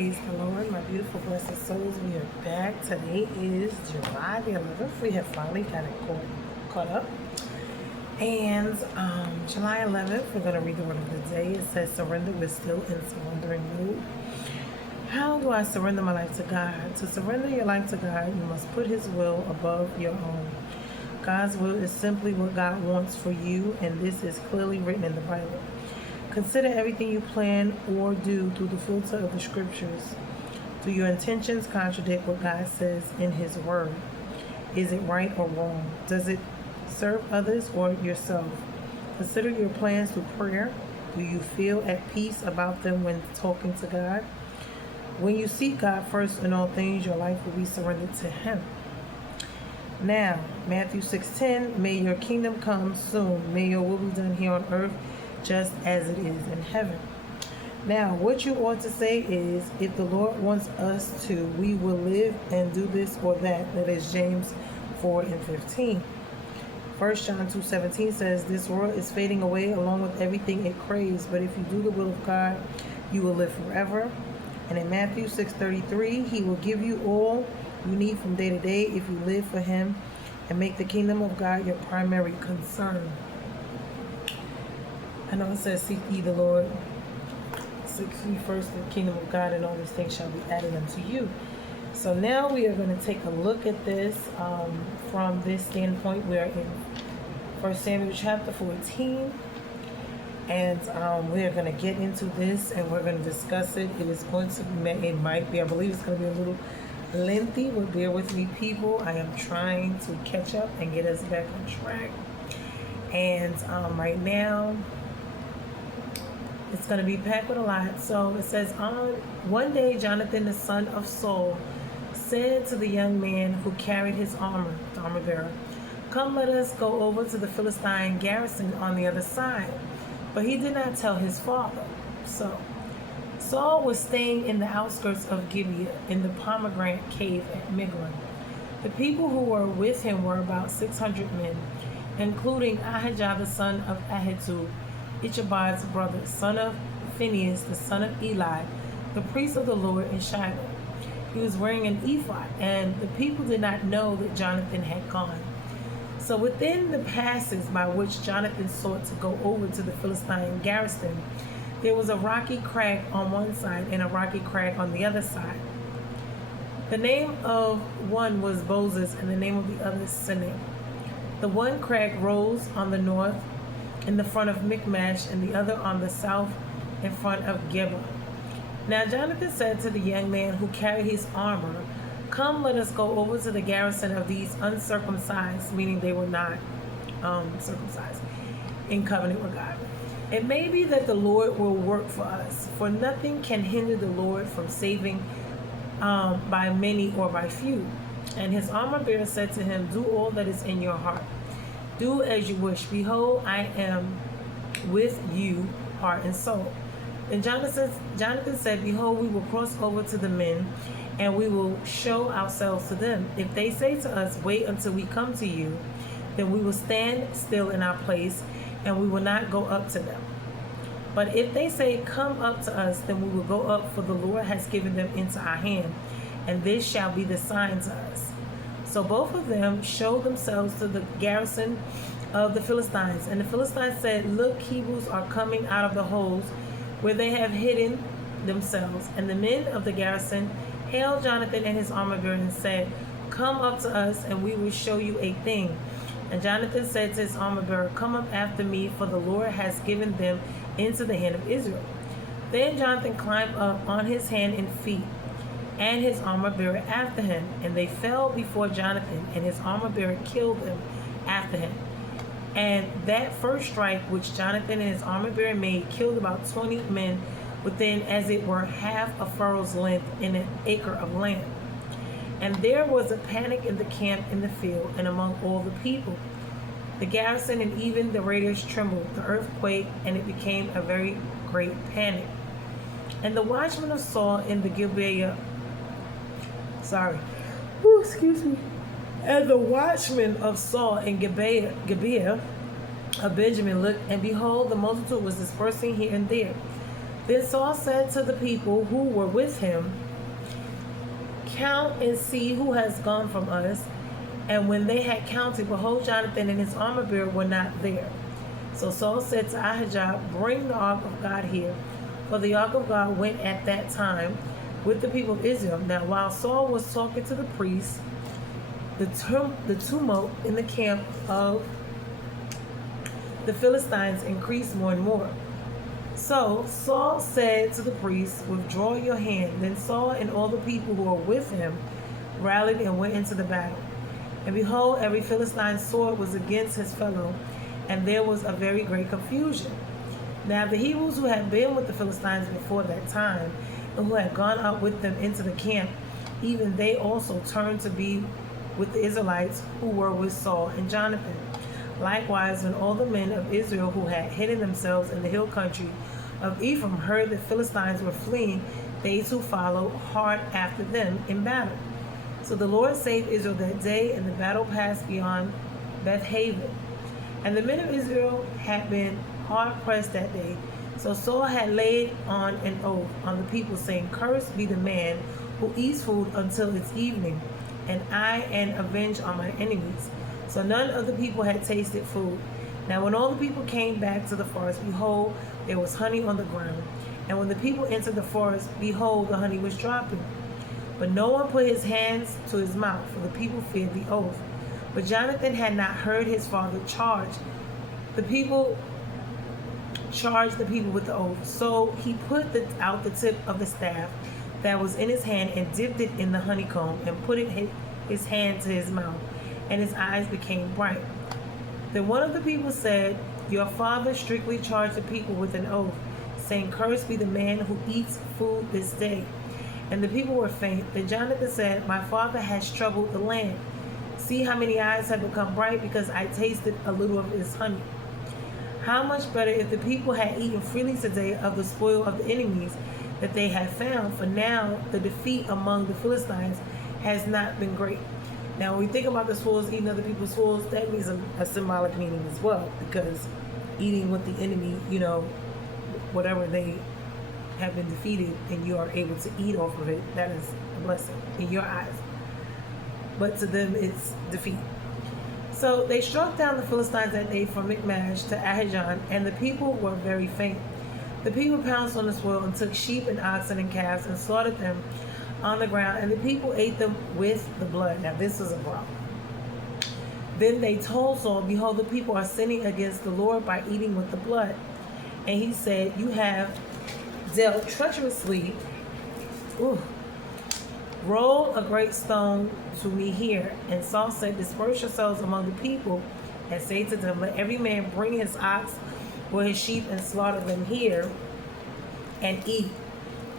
Praise the Lord, my beautiful blessed souls. We are back. Today is July the 11th. We have finally got it caught up. And July 11th, we're going to read the word of the day. It says, surrender. We're still in surrendering mood. How do I surrender my life to God? To surrender your life to God, you must put His will above your own. God's will is simply what God wants for you, and this is clearly written in the Bible. Consider everything you plan or do through the filter of the scriptures. Do your intentions contradict what God says in His word? Is it right or wrong? Does it serve others or yourself? Consider your plans through prayer. Do you feel at peace about them when talking to God? When you seek God first in all things, your life will be surrendered to Him. Now, Matthew 6:10, may your kingdom come soon. May your will be done here on earth just as it is in heaven. Now, what you ought to say is, if the Lord wants us to, we will live and do this or that. That is James 4:15. 1 John 2:17 says, this world is fading away along with everything it craves, but if you do the will of God, you will live forever. And in Matthew 6:33, He will give you all you need from day to day if you live for Him and make the kingdom of God your primary concern. I know it says, seek ye the Lord, seek ye first the kingdom of God, and all these things shall be added unto you. So now we are going to take a look at this from this standpoint. We are in 1 Samuel chapter 14, and we are going to get into this, and we're going to discuss it. It is going to be, it might be, I believe it's going to be a little lengthy, but bear with me, people. I am trying to catch up and get us back on track. And right now, it's going to be packed with a lot. So it says, one day Jonathan, the son of Saul, said to the young man who carried his armor, the armor bearer, come, let us go over to the Philistine garrison on the other side. But he did not tell his father. So Saul was staying in the outskirts of Gibeah in the pomegranate cave at Migron. The people who were with him were about 600 men, including Ahijah the son of Ahitub, Ichabod's brother, son of Phinehas, the son of Eli, the priest of the Lord in Shiloh. He was wearing an ephod, and the people did not know that Jonathan had gone. So within the passes by which Jonathan sought to go over to the Philistine garrison, there was a rocky crag on one side and a rocky crag on the other side. The name of one was Bozez, and the name of the other Seneh. The one crag rose on the north in the front of Michmash, and the other on the south in front of Geba. Now Jonathan said to the young man who carried his armor, come, let us go over to the garrison of these uncircumcised, meaning they were not circumcised, in covenant with God. It may be that the Lord will work for us, for nothing can hinder the Lord from saving by many or by few. And his armor bearer said to him, do all that is in your heart. Do as you wish. Behold, I am with you, heart and soul. Then Jonathan said, behold, we will cross over to the men, and we will show ourselves to them. If they say to us, wait until we come to you, then we will stand still in our place, and we will not go up to them. But if they say, come up to us, then we will go up, for the Lord has given them into our hand, and this shall be the sign to us. So both of them showed themselves to the garrison of the Philistines. And the Philistines said, look, Hebrews are coming out of the holes where they have hidden themselves. And the men of the garrison hailed Jonathan and his armor bearer and said, come up to us, and we will show you a thing. And Jonathan said to his armor bearer, come up after me, for the Lord has given them into the hand of Israel. Then Jonathan climbed up on his hand and feet, and his armor bearer after him, and they fell before Jonathan, and his armor bearer killed them after him. And that first strike which Jonathan and his armor bearer made killed about 20 men within, as it were, half a furrow's length in an acre of land. And there was a panic in the camp, in the field, and among all the people. The garrison and even the raiders trembled. The earth quaked, and it became a very great panic. And the watchmen of Saul in the Gibeah, And the watchmen of Saul in Gibeah of Benjamin looked, and behold, the multitude was dispersing here and there. Then Saul said to the people who were with him, count and see who has gone from us. And when they had counted, behold, Jonathan and his armor bearer were not there. So Saul said to Ahijah, bring the ark of God here. For the ark of God went at that time with the people of Israel. Now while Saul was talking to the priests, the tumult in the camp of the Philistines increased more and more. So Saul said to the priests, withdraw your hand. Then Saul and all the people who were with him rallied and went into the battle. And behold, every Philistine's sword was against his fellow, and there was a very great confusion. Now the Hebrews who had been with the Philistines before that time, and who had gone out with them into the camp, even they also turned to be with the Israelites who were with Saul and Jonathan. Likewise, when all the men of Israel who had hidden themselves in the hill country of Ephraim heard the Philistines were fleeing, they too followed hard after them in battle. So the Lord saved Israel that day, and the battle passed beyond Beth-haven. And the men of Israel had been hard pressed that day. So Saul had laid on an oath on the people, saying, cursed be the man who eats food until it's evening, and avenge on my enemies. So none of the people had tasted food. Now when all the people came back to the forest, behold, there was honey on the ground. And when the people entered the forest, behold, the honey was dropping. But no one put his hands to his mouth, for the people feared the oath. But Jonathan had not heard his father charge the people with the oath. So he put out the tip of the staff that was in his hand and dipped it in the honeycomb and put his hand to his mouth, and his eyes became bright. Then one of the people said, your father strictly charged the people with an oath, saying, cursed be the man who eats food this day. And the people were faint. Then Jonathan said, my father has troubled the land. See how many eyes have become bright because I tasted a little of his honey. How much better if the people had eaten freely today of the spoil of the enemies that they had found, for now the defeat among the Philistines has not been great. Now when we think about the spoils, eating other people's spoils, that means a symbolic meaning as well, because eating with the enemy, whatever they have been defeated and you are able to eat off of it, that is a blessing in your eyes. But to them it's defeat. So they struck down the Philistines that day from Michmash to Ahijan, and the people were very faint. The people pounced on the spoil and took sheep and oxen and calves and slaughtered them on the ground, and the people ate them with the blood. Now this was a problem. Then they told Saul, behold, the people are sinning against the Lord by eating with the blood. And he said, you have dealt treacherously. Roll a great stone to me here. And Saul said, disperse yourselves among the people and say to them, let every man bring his ox or his sheep and slaughter them here and eat.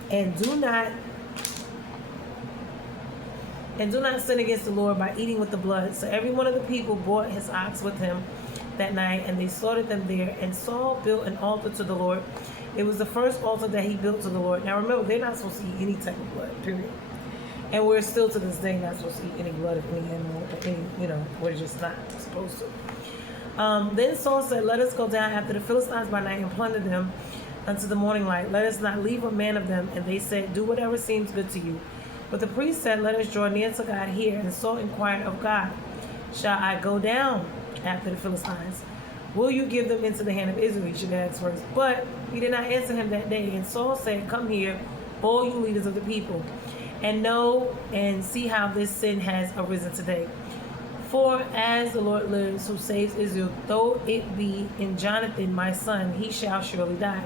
And do not sin against the Lord by eating with the blood. So every one of the people brought his ox with him that night, and they slaughtered them there. And Saul built an altar to the Lord. It was the first altar that he built to the Lord. Now remember, they're not supposed to eat any type of blood, period. And we're still to this day not supposed to eat any blood of any animal, we're just not supposed to. Then Saul said, let us go down after the Philistines by night and plunder them unto the morning light. Let us not leave a man of them. And they said, do whatever seems good to you. But the priest said, let us draw near to God here. And Saul inquired of God, shall I go down after the Philistines? Will you give them into the hand of Israel? He should ask first. But he did not answer him that day. And Saul said, come here, all you leaders of the people, and know and see how this sin has arisen today. For as the Lord lives, who saves Israel, though it be in Jonathan my son, he shall surely die.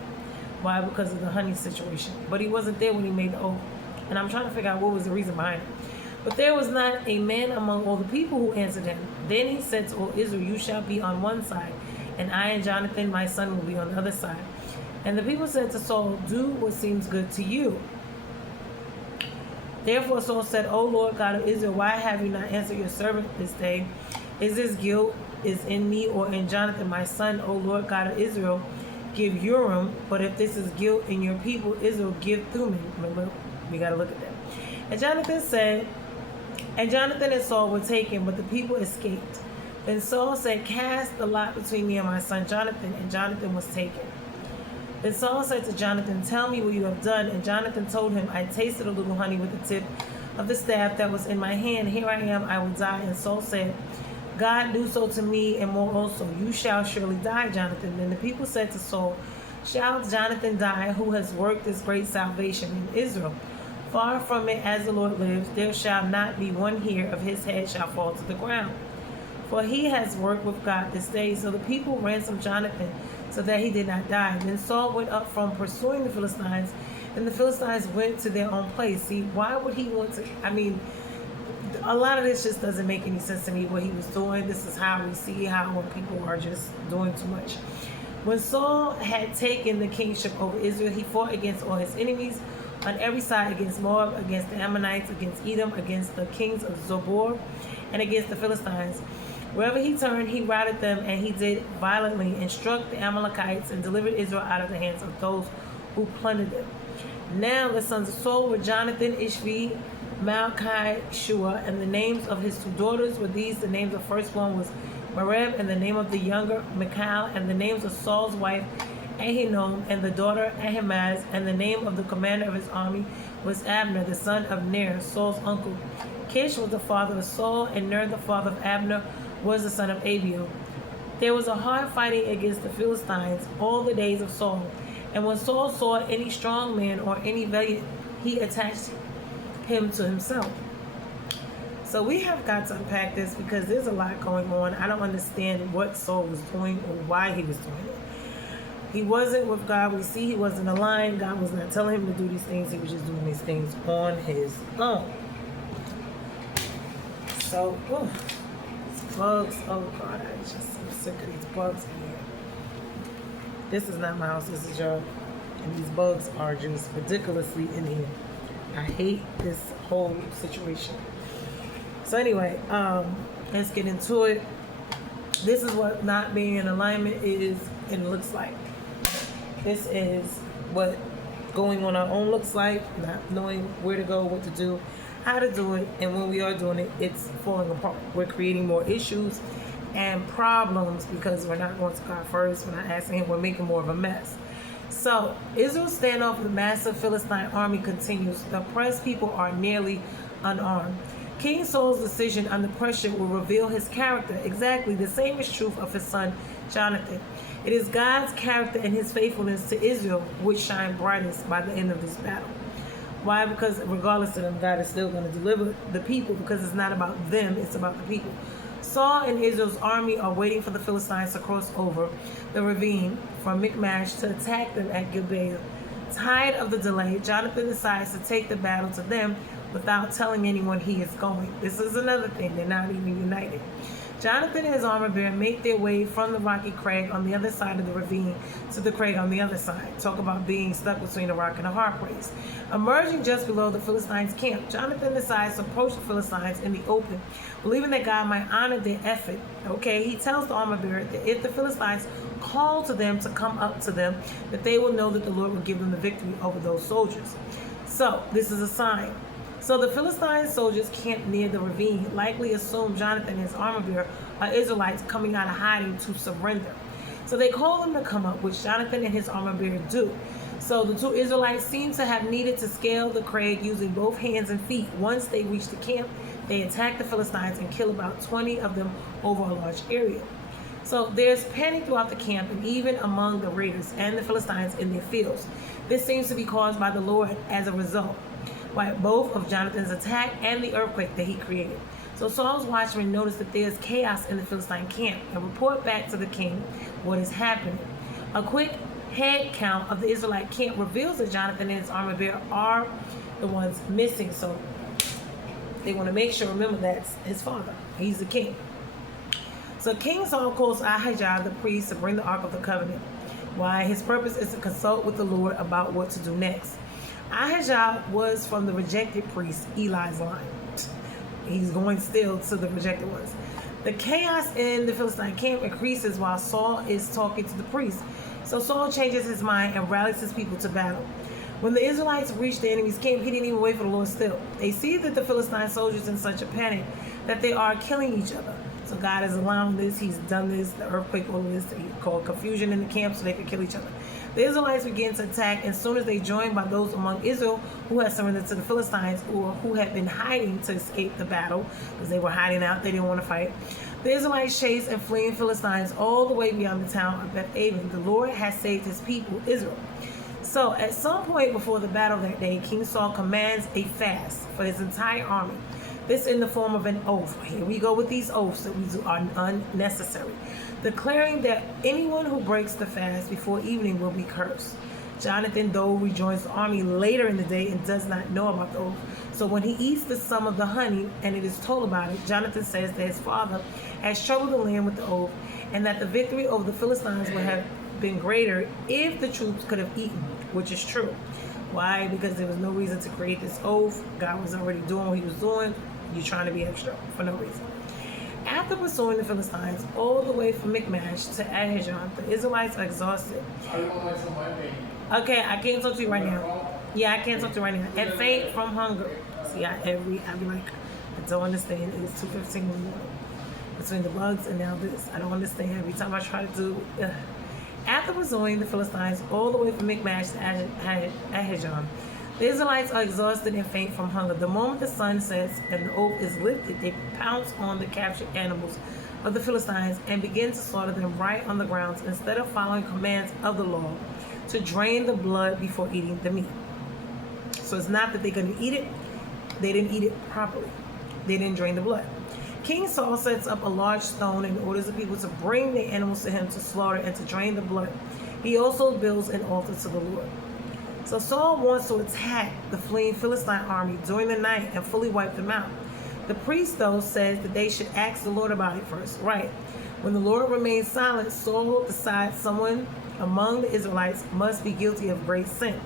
Why? Because of the honey situation. But he wasn't there when he made the oath. And I'm trying to figure out what was the reason behind it. But there was not a man among all the people who answered him. Then he said to all Israel, you shall be on one side, and I and Jonathan my son will be on the other side. And the people said to Saul, do what seems good to you. Therefore Saul said, O Lord God of Israel, why have you not answered your servant this day? Is this guilt is in me or in Jonathan my son, O Lord God of Israel? Give Urim, but if this is guilt in your people Israel, give Thummim. Remember, we got to look at that. And Jonathan and Saul were taken, but the people escaped. Then Saul said, cast the lot between me and my son Jonathan, and Jonathan was taken. Then Saul said to Jonathan, "Tell me what you have done." And Jonathan told him, "I tasted a little honey with the tip of the staff that was in my hand. Here I am, I will die." And Saul said, "God do so to me and more also. You shall surely die, Jonathan." Then the people said to Saul, "Shall Jonathan die, who has worked this great salvation in Israel? Far from it, as the Lord lives, there shall not be one hair of his head shall fall to the ground. For he has worked with God this day." So the people ransomed Jonathan so that he did not die. Then Saul went up from pursuing the Philistines, and the Philistines went to their own place. See, why would he want to? I mean, a lot of this just doesn't make any sense to me, what he was doing. This is how we see how when people are just doing too much. When Saul had taken the kingship over Israel, he fought against all his enemies on every side, against Moab, against the Ammonites, against Edom, against the kings of Zobor, and against the Philistines. Wherever he turned, he routed them, and he did violently and struck the Amalekites and delivered Israel out of the hands of those who plundered them. Now the sons of Saul were Jonathan, Ishvi, Malchi, Shua, and the names of his two daughters were these. The names of the first one was Merab, and the name of the younger Michal, and the names of Saul's wife Ahinoam, and the daughter Ahimaaz, and the name of the commander of his army was Abner, the son of Ner, Saul's uncle. Kish was the father of Saul, and Ner, the father of Abner, was the son of Abiel. There was a hard fighting against the Philistines all the days of Saul. And when Saul saw any strong man or any valiant, he attached him to himself. So we have got to unpack this because there's a lot going on. I don't understand what Saul was doing or why he was doing it. He wasn't with God. We see he wasn't aligned. God was not telling him to do these things. He was just doing these things on his own. So, these bugs. Oh God, I'm sick of these bugs in here. This is not my house. This is your. And these bugs are just ridiculously in here. I hate this whole situation. So anyway, let's get into it. This is what not being in alignment is and looks like. This is what going on our own looks like, not knowing where to go, what to do, how to do it, and when we are doing it, it's falling apart. We're creating more issues and problems because we're not going to God first, we're not asking him, we're making more of a mess. So, Israel's standoff with the massive Philistine army continues. The oppressed people are nearly unarmed. King Saul's decision under pressure will reveal his character. Exactly the same is true of his son Jonathan. It is God's character and his faithfulness to Israel which shine brightest by the end of this battle. Why? Because regardless of them, God is still going to deliver the people because it's not about them, it's about the people. Saul and Israel's army are waiting for the Philistines to cross over the ravine from Michmash to attack them at Gibeah. Tired of the delay, Jonathan decides to take the battle to them without telling anyone he is going. This is another thing, they're not even united. Jonathan and his armor bearer make their way from the rocky crag on the other side of the ravine to the crag on the other side. Talk about being stuck between a rock and a hard place. Emerging just below the Philistines' camp, Jonathan decides to approach the Philistines in the open, believing that God might honor their effort. Okay, he tells the armor bearer that if the Philistines call to them to come up to them, that they will know that the Lord will give them the victory over those soldiers. So, this is a sign. So the Philistine soldiers camped near the ravine, likely assumed Jonathan and his armor bearer are Israelites coming out of hiding to surrender. So they call them to come up, which Jonathan and his armor bearer do. So the two Israelites seem to have needed to scale the crag using both hands and feet. Once they reach the camp, they attack the Philistines and kill about 20 of them over a large area. So there's panic throughout the camp and even among the raiders and the Philistines in their fields. This seems to be caused by the Lord as a result. By both of Jonathan's attack and the earthquake that he created. So Saul's watchmen notice that there's chaos in the Philistine camp and report back to the king what is happening. A quick head count of the Israelite camp reveals that Jonathan and his armor bearer are the ones missing. So they want to make sure, remember, that's his father. He's the king. So King Saul calls Ahijah the priest to bring the Ark of the Covenant. Why? His purpose is to consult with the Lord about what to do next. Ahijah was from the rejected priest, Eli's line. He's going still to the rejected ones. The chaos in the Philistine camp increases while Saul is talking to the priest. So Saul changes his mind and rallies his people to battle. When the Israelites reach the enemy's camp, he didn't even wait for the Lord still. They see that the Philistine soldiers in such a panic that they are killing each other. So God is allowing this. He's done this, the earthquake, all of this. He called confusion in the camp so they could kill each other. The Israelites began to attack as soon as they joined by those among Israel who had surrendered to the Philistines or who had been hiding to escape the battle, because they were hiding out, they didn't want to fight. The Israelites chased and fleeing Philistines all the way beyond the town of Beth-aven. The Lord had saved his people, Israel. So at some point before the battle that day, King Saul commands a fast for his entire army. This in the form of an oath. Here we go with these oaths that we do are unnecessary. Declaring that anyone who breaks the fast before evening will be cursed. Jonathan, though, rejoins the army later in the day and does not know about the oath. So when he eats the sum of the honey and it is told about it, Jonathan says that his father has troubled the land with the oath and that the victory over the Philistines would have been greater if the troops could have eaten, which is true. Why? Because there was no reason to create this oath. God was already doing what he was doing. You're trying to be extra for no reason. After pursuing the Philistines all the way from Michmash to Ahijon, the Israelites are exhausted. Okay, I can't talk to you right now. Yeah, I can't talk to you right now. And faint from hunger. See, I be like, I don't understand. It's 2:15 in the morning. Between the bugs and now this. I don't understand. Every time I try to do After pursuing the Philistines all the way from Michmash to Ahijon, the Israelites are exhausted and faint from hunger. The moment the sun sets and the oath is lifted, they pounce on the captured animals of the Philistines and begin to slaughter them right on the ground instead of following commands of the law to drain the blood before eating the meat. So it's not that they're going to eat it. They didn't eat it properly. They didn't drain the blood. King Saul sets up a large stone and orders the people to bring their animals to him to slaughter and to drain the blood. He also builds an altar to the Lord. So Saul wants to attack the fleeing Philistine army during the night and fully wipe them out. The priest, though, says that they should ask the Lord about it first. Right. When the Lord remains silent, Saul decides someone among the Israelites must be guilty of great sin.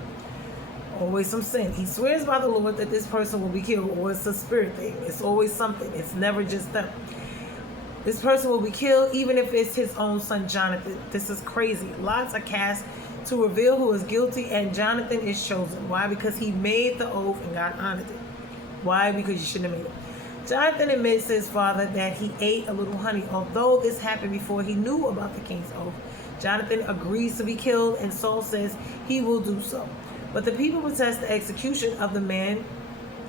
Always some sin. He swears by the Lord that this person will be killed, or it's a spirit thing. It's always something. It's never just them. This person will be killed even if it's his own son Jonathan. This is crazy. Lots are cast to reveal who is guilty, and Jonathan is chosen. Why? Because he made the oath and God honored it. Why? Because you shouldn't have made it. Jonathan admits to his father that he ate a little honey, although this happened before he knew about the king's oath. Jonathan agrees to be killed, and Saul says he will do so. But the people protest the execution of the man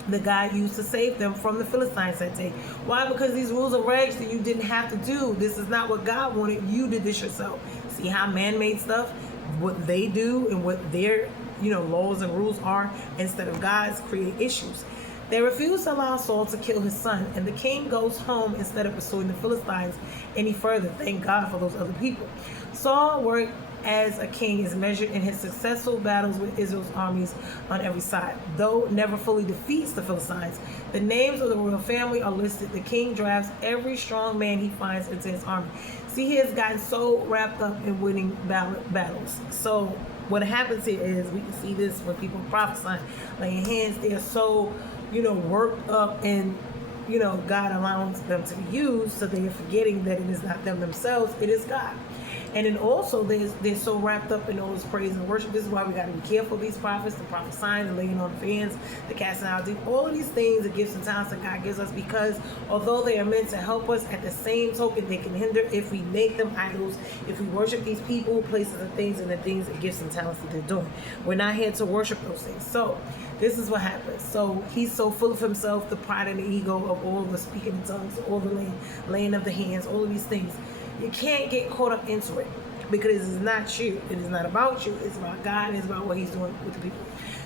the God used to save them from the Philistines that day. Why? Because these rules and regs that you didn't have to do. This is not what God wanted. You did this yourself. See how man-made stuff, what they do and what their laws and rules are instead of God's, create issues. They refuse to allow Saul to kill his son, and the king goes home instead of pursuing the Philistines any further. Thank God for those other people. Saul worked as a king is measured in his successful battles with Israel's armies on every side. Though never fully defeats the Philistines, the names of the royal family are listed. The king drafts every strong man he finds into his army. See, he has gotten so wrapped up in winning battles. So what happens here is, we can see this when people prophesy, laying hands, they are so, worked up, and God allows them to be used, so they are forgetting that it is not them themselves, it is God. And then also they're so wrapped up in all this praise and worship. This is why we got to be careful of these prophets, the prophesying, the laying on of hands, the casting out of demons, all of these things, the gifts and talents that God gives us, because although they are meant to help us, at the same token they can hinder if we make them idols, if we worship these people, places and things, and the things and gifts and talents that they're doing. We're not here to worship those things. So this is what happens. So he's so full of himself, the pride and the ego of all the speaking in tongues, all the laying of the hands, all of these things. You can't get caught up into it, because it's not you. It is not about you. It's about God, and it's about what he's doing with the people.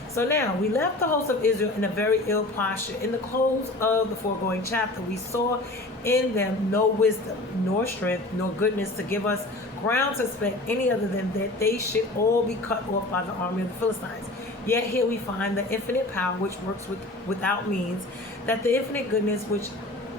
So now, we left the host of Israel in a very ill posture. In the close of the foregoing chapter, we saw in them no wisdom, nor strength, nor goodness to give us ground to expect any other than that they should all be cut off by the army of the Philistines. Yet here we find the infinite power which works without means, that the infinite goodness which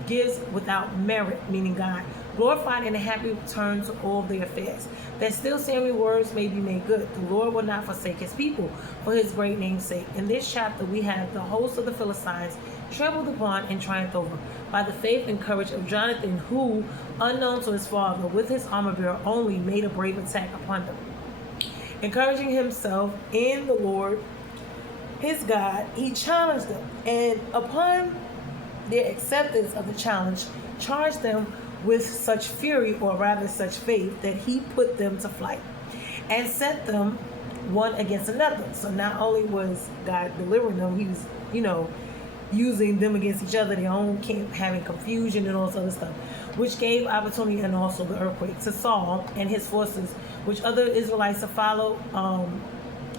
gives without merit, meaning God, glorified in a happy return to all their affairs, that still saying words may be made good. The Lord will not forsake his people for his great name's sake. In this chapter, we have the host of the Philistines trampled upon and triumphed over by the faith and courage of Jonathan, who, unknown to his father, with his armor bearer only, made a brave attack upon them. Encouraging himself in the Lord, his God, he challenged them, and upon their acceptance of the challenge, charged them with such fury, or rather such faith, that he put them to flight and set them one against another. So not only was God delivering them, he was, using them against each other, their own camp, having confusion and all this other stuff, which gave opportunity, and also the earthquake, to Saul and his forces, which other Israelites to follow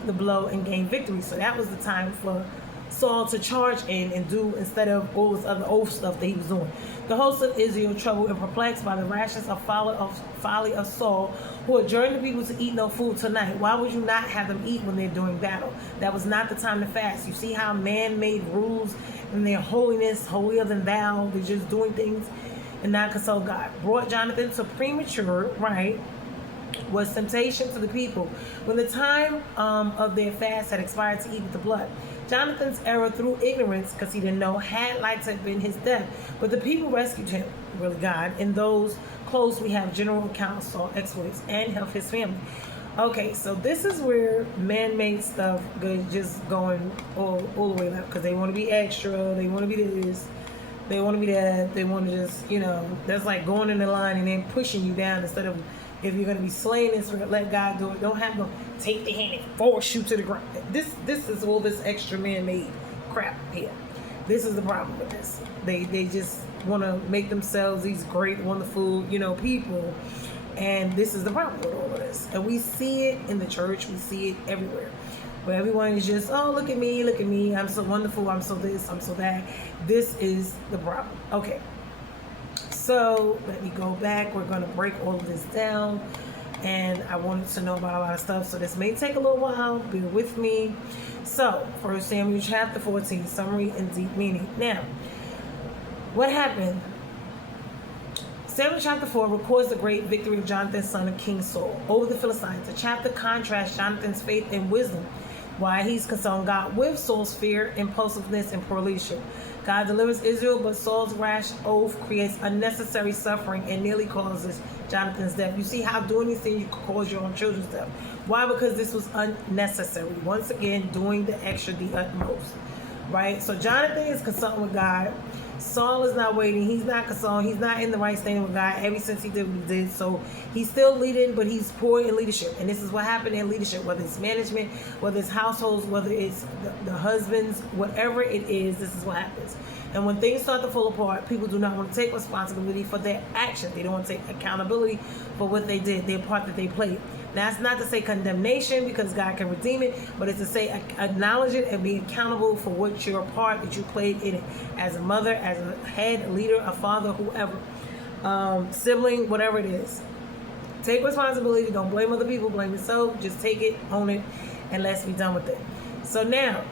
the blow and gain victory. So that was the time for Saul to charge in and do, instead of all this other old stuff that he was doing. The host of Israel, troubled and perplexed by the rashness of folly of Saul, who adjourned the people to eat no food tonight. Why would you not have them eat when they're doing battle? That was not the time to fast. You see how man-made rules and their holiness, holier than thou, they're just doing things and not consult God. Brought Jonathan to premature, was temptation to the people when the time of their fast had expired to eat with the blood. Jonathan's error through ignorance, because he didn't know, had like to have been his death. But the people rescued him, really God. In those close we have general account of Saul's exploits and of his family. Okay, so this is where man-made stuff just going all the way left, because they want to be extra, they want to be this, they want to be that, they want to just, that's like going in the line and then pushing you down instead of, if you're going to be slaying this, let God do it. Don't have them take the hand and force you to the ground. This is all this extra man-made crap here. This is the problem with this. They just want to make themselves these great, wonderful, people. And this is the problem with all of this. And we see it in the church. We see it everywhere. Where everyone is just, oh, look at me. I'm so wonderful. I'm so this. I'm so that. This is the problem. Okay. So let me go back. We're going to break all of this down. And I wanted to know about a lot of stuff. So this may take a little while. Bear with me. So 1 Samuel chapter 14, summary and deep meaning. Now, what happened? Samuel chapter 4 records the great victory of Jonathan, son of King Saul, over the Philistines. The chapter contrasts Jonathan's faith and wisdom, why he's consulting God, with Saul's fear, impulsiveness, and poor leadership. God delivers Israel, but Saul's rash oath creates unnecessary suffering and nearly causes Jonathan's death. You see how doing these things you could cause your own children's death. Why? Because this was unnecessary. Once again, doing the extra, the utmost. Right? So Jonathan is consulting with God. Saul is not waiting. He's not consulting. He's not in the right standing with God ever since he did what he did. So he's still leading, but he's poor in leadership. And this is what happened in leadership, whether it's management, whether it's households, whether it's the husbands, whatever it is, this is what happens. And when things start to fall apart, people do not want to take responsibility for their actions. They don't want to take accountability for what they did, their part that they played. Now, that's not to say condemnation, because God can redeem it, but it's to say acknowledge it and be accountable for what your part that you played in it, as a mother, as a head, a leader, a father, whoever, sibling, whatever it is. Take responsibility. Don't blame other people. Blame yourself. Just take it, own it, and let's be done with it. So now,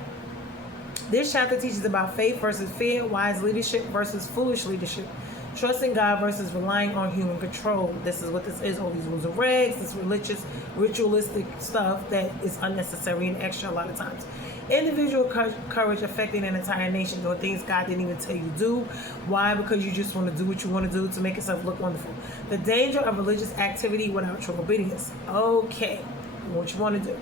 this chapter teaches about faith versus fear, wise leadership versus foolish leadership, trusting God versus relying on human control. This is what this is. All these rules and regs, this religious, ritualistic stuff that is unnecessary and extra a lot of times. Individual courage affecting an entire nation, doing things God didn't even tell you to do. Why? Because you just want to do what you want to do to make yourself look wonderful. The danger of religious activity without true obedience. Okay, what you want to do.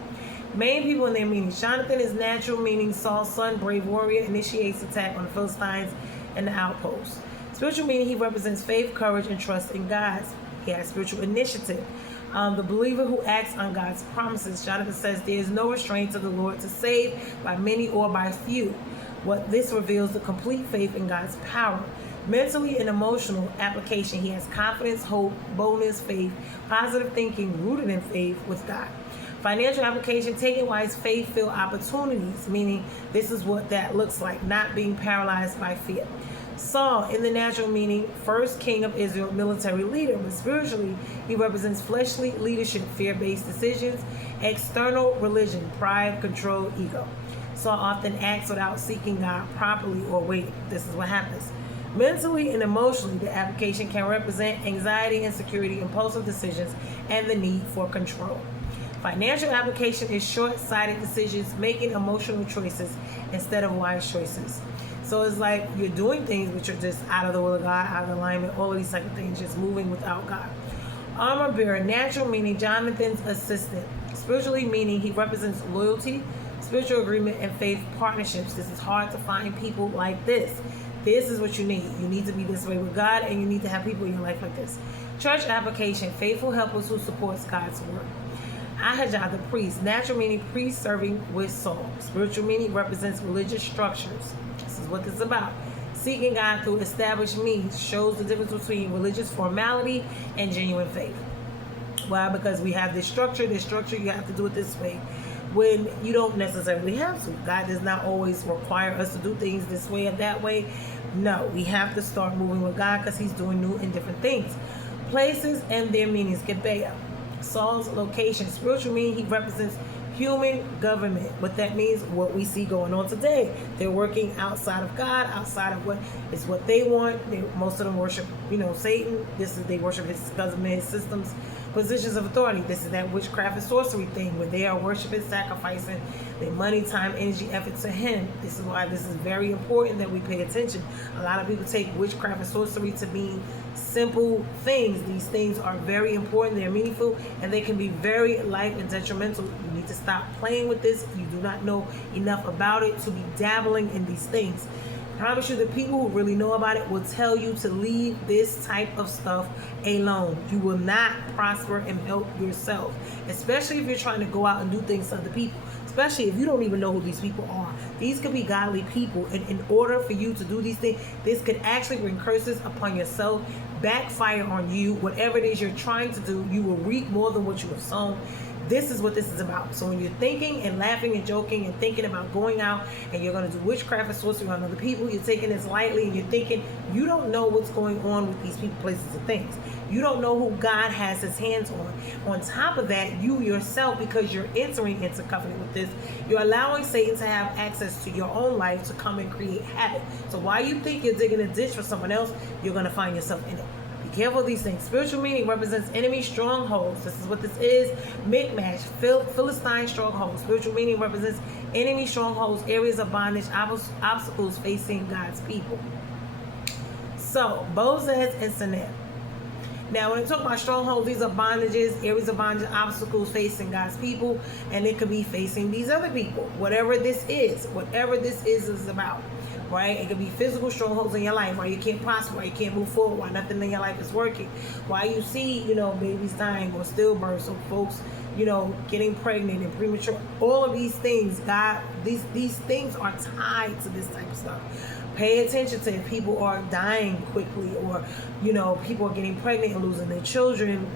Main people in their meanings. Jonathan is natural, meaning Saul's son, brave warrior, initiates attack on the Philistines and the outposts. Spiritual meaning, he represents faith, courage, and trust in God. He has spiritual initiative. The believer who acts on God's promises. Jonathan says there is no restraint to the Lord to save by many or by few. What this reveals the complete faith in God's power. Mentally and emotional application, he has confidence, hope, boldness, faith, positive thinking, rooted in faith with God. Financial application, taking wise faith-filled opportunities, meaning this is what that looks like, not being paralyzed by fear. Saul, in the natural meaning, first king of Israel, military leader, but spiritually, he represents fleshly leadership, fear-based decisions, external religion, pride, control, ego. Saul often acts without seeking God properly or waiting. This is what happens. Mentally and emotionally, the application can represent anxiety, insecurity, impulsive decisions, and the need for control. Financial application is short-sighted decisions, making emotional choices instead of wise choices. So it's like you're doing things, but you're just out of the will of God, out of alignment, all of these type of things, just moving without God. Armor bearer, natural meaning Jonathan's assistant. Spiritually meaning he represents loyalty, spiritual agreement, and faith partnerships. This is hard to find people like this. This is what you need. You need to be this way with God, and you need to have people in your life like this. Church application, faithful helpers who supports God's work. Ahijah, the priest. Natural meaning priest serving with Saul. Spiritual meaning represents religious structures. This is what this is about. Seeking God through established means shows the difference between religious formality and genuine faith. Why? Because we have this structure, you have to do it this way, when you don't necessarily have to. God does not always require us to do things this way or that way. No, we have to start moving with God because he's doing new and different things. Places and their meanings. Gibeah, Saul's location. Spiritual meaning, he represents human government. What that means, what we see going on today. They're working outside of God, outside of what is what they want. Most of them worship, Satan. They worship his government, his systems, positions of authority. This is that witchcraft and sorcery thing where they are worshiping, sacrificing their money, time, energy, effort to him. This is why this is very important that we pay attention. A lot of people take witchcraft and sorcery to mean simple things. These things are very important, they're meaningful, and they can be very life and detrimental. You need to stop playing with this. You do not know enough about it to be dabbling in these things. I promise you, the people who really know about it will tell you to leave this type of stuff alone. You will not prosper and help yourself, especially if you're trying to go out and do things to other people, especially if you don't even know who these people are. These could be godly people, and in order for you to do these things, this could actually bring curses upon yourself, backfire on you. Whatever it is you're trying to do, you will reap more than what you have sown. This is what this is about. So when you're thinking and laughing and joking and thinking about going out and you're going to do witchcraft and sorcery on other people, you're taking this lightly and you're thinking you don't know what's going on with these people, places, and things. You don't know who God has his hands on. On top of that, you yourself, because you're entering into covenant with this, you're allowing Satan to have access to your own life to come and create havoc. So while you think you're digging a ditch for someone else, you're going to find yourself in it. Careful of these things. Spiritual meaning represents enemy strongholds. This is what this is. Michmash, Philistine strongholds. Spiritual meaning represents enemy strongholds, areas of bondage, obstacles facing God's people. So, Bozez and Seneh. Now, when we talk about strongholds, these are bondages, areas of bondage, obstacles facing God's people, and it could be facing these other people. Whatever this is about. Right? It could be physical strongholds in your life, why you can't prosper, why you can't move forward, why nothing in your life is working, why you see, babies dying or stillbirths, or folks, getting pregnant and premature. All of these things, God, these things are tied to this type of stuff. Pay attention to if people are dying quickly, or, people are getting pregnant and losing their children,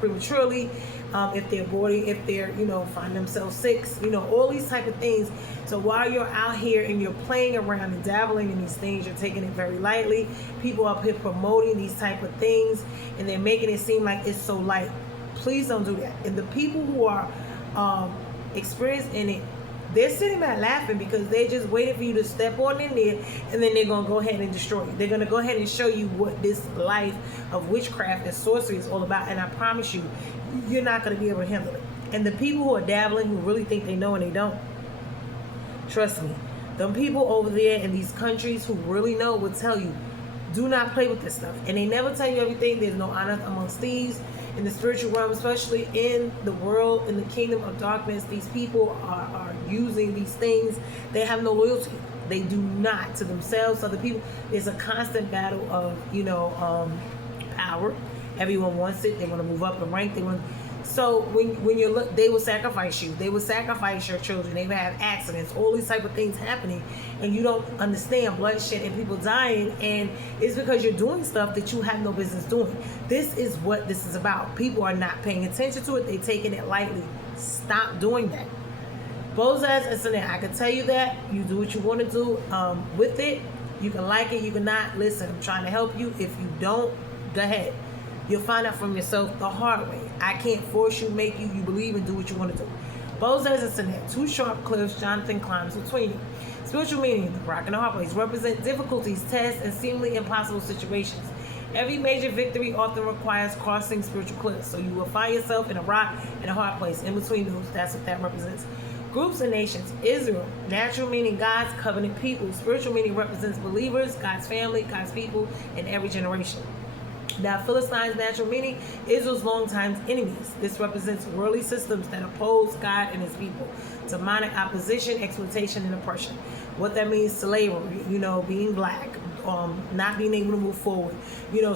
prematurely. If they're aborting, if they're, find themselves sick, all these type of things. So while you're out here and you're playing around and dabbling in these things, you're taking it very lightly. People up here promoting these type of things, and they're making it seem like it's so light. Please don't do that. And the people who are experienced in it, they're sitting back laughing because they're just waiting for you to step on in there, and then they're going to go ahead and destroy you. They're going to go ahead and show you what this life of witchcraft and sorcery is all about. And I promise you, you're not going to be able to handle it. And the people who are dabbling, who really think they know and they don't, trust me, them people over there in these countries who really know will tell you, do not play with this stuff. And they never tell you everything. There's no honor amongst thieves. In the spiritual realm, especially in the world, in the kingdom of darkness, these people are using these things. They have no loyalty. They do not to themselves, other people. It's a constant battle of, power. Everyone wants it. They want to move up in rank. So when you look, they will sacrifice you. They will sacrifice your children. They will have accidents, all these type of things happening, and you don't understand bloodshed and people dying, and it's because you're doing stuff that you have no business doing. This is what this is about. People are not paying attention to it. They're taking it lightly. Stop doing that. Bozez and Seneh, I can tell you that. You do what you want to do with it. You can like it, you can not. Listen, I'm trying to help you. If you don't, go ahead. You'll find out from yourself the hard way. I can't force you, make you believe and do what you want to do. Bozez and Seneh, two sharp cliffs Jonathan climbs between you. Spiritual meaning, the rock and the hard place, represent difficulties, tests, and seemingly impossible situations. Every major victory often requires crossing spiritual cliffs, so you will find yourself in a rock and a hard place in between those. That's what that represents. Groups and nations. Israel, natural meaning God's covenant people. Spiritual meaning represents believers, God's family, God's people, in every generation. Now, Philistines, natural meaning, Israel's longtime enemies. This represents worldly systems that oppose God and his people. Demonic opposition, exploitation, and oppression. what that means, slavery, being black, not being able to move forward,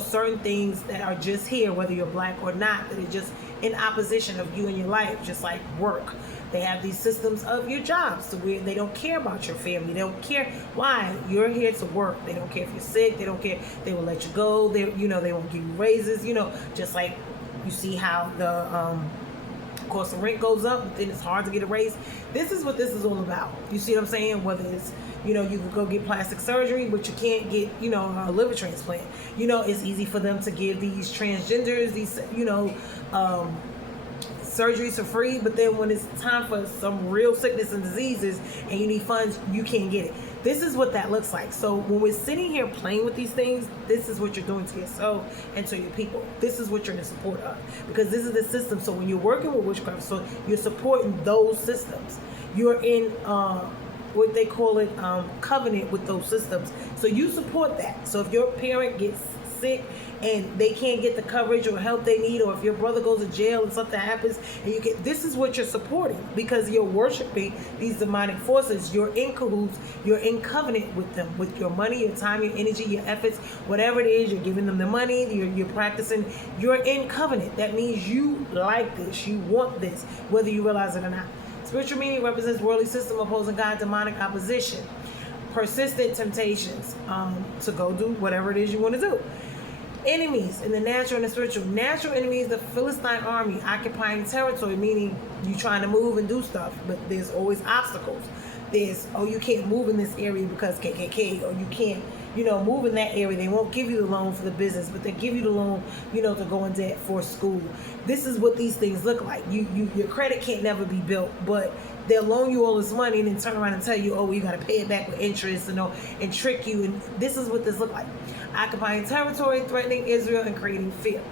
certain things that are just here, whether you're black or not, that are just in opposition of you and your life, just like work. They have these systems of your jobs to where they don't care about your family. They don't care why you're here to work. They don't care if you're sick. They don't care. They will let you go. They won't give you raises. Just like you see how the cost of rent goes up, but then it's hard to get a raise. This is what this is all about. You see what I'm saying? Whether it's you can go get plastic surgery, but you can't get a liver transplant. It's easy for them to give these transgenders these surgeries for free, but then when it's time for some real sickness and diseases and you need funds, you can't get it. This is what that looks like. So when we're sitting here playing with these things, this is what you're doing to yourself and to your people. This is what you're in support of, because this is the system. So when you're working with witchcraft, so you're supporting those systems. You're in what they call it, covenant with those systems. So you support that. So if your parent gets sick and they can't get the coverage or help they need, or if your brother goes to jail and something happens and this is what you're supporting, because you're worshiping these demonic forces. You're in cahoots, you're in covenant with them, with your money, your time, your energy, your efforts, whatever it is. You're giving them the money, you're practicing, you're in covenant. That means you like this, you want this, whether you realize it or not. Spiritual meaning represents worldly system opposing God, demonic opposition, persistent temptations to go do whatever it is you want to do. Enemies in the natural and the spiritual. Natural enemies, the Philistine army occupying territory, meaning you trying to move and do stuff, but there's always obstacles. There's, you can't move in this area because KKK, or you can't, move in that area. They won't give you the loan for the business, but they give you the loan, to go in debt for school. This is what these things look like. Your credit can't never be built, but they'll loan you all this money and then turn around and tell you, you got to pay it back with interest, and trick you. And this is what this look like. Occupying territory, threatening Israel, and creating fear.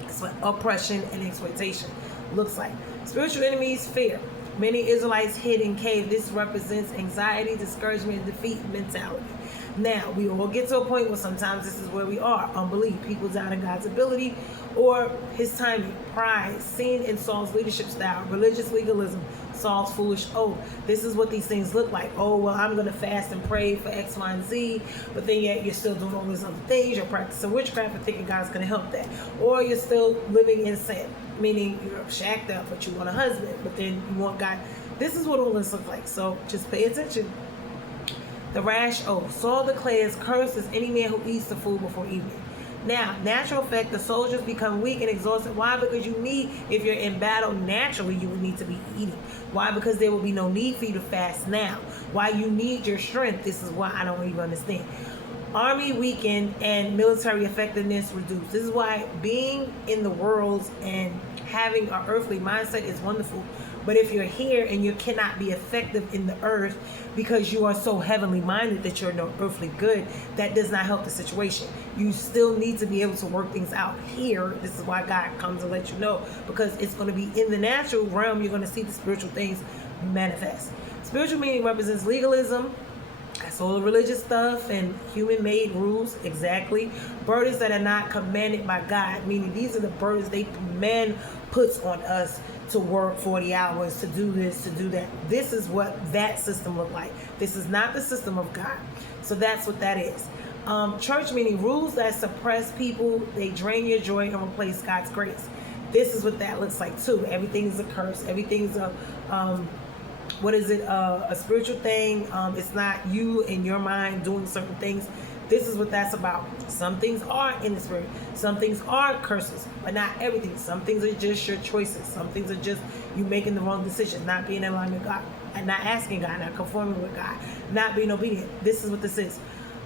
That's what oppression and exploitation looks like. Spiritual enemies, fear. Many Israelites hid in cave. This represents anxiety, discouragement, defeat mentality. Now, we all get to a point where sometimes this is where we are. Unbelief, people doubting God's ability or his timing. Pride, seen in Saul's leadership style. Religious legalism, Saul's foolish oath. This is what these things look like. I'm going to fast and pray for X, Y, and Z, but then yet you're still doing all these other things. You're practicing witchcraft and thinking God's going to help that. Or you're still living in sin, meaning you're shacked up, but you want a husband, but then you want God. This is what all this looks like. So just pay attention. The rash oath. Saul declares, cursed is any man who eats the food before evening. Now, natural effect, the soldiers become weak and exhausted. Why? Because if you're in battle, naturally you would need to be eating. Why? Because there will be no need for you to fast now. Why you need your strength. This is why I don't even understand. Army weakened and military effectiveness reduced. This is why being in the world and having an earthly mindset is wonderful. But if you're here and you cannot be effective in the earth because you are so heavenly minded that you're no earthly good, that does not help the situation. You still need to be able to work things out here. This is why God comes to let you know, because it's going to be in the natural realm. You're going to see the spiritual things manifest. Spiritual meaning represents legalism. That's all the religious stuff and human-made rules, exactly. Burdens that are not commanded by God, meaning these are the burdens man puts on us to work 40 hours, to do this, to do that. This is what that system looked like. This is not the system of God. So that's what that is. Church meaning rules that suppress people, they drain your joy and replace God's grace. This is what that looks like too. Everything is a curse. Everything's a spiritual thing. It's not you in your mind doing certain things. This is what that's about. Some things are in the spirit. Some things are curses, but not everything. Some things are just your choices. Some things are just you making the wrong decision, not being in line with God, and not asking God, not conforming with God, not being obedient. This is what this is.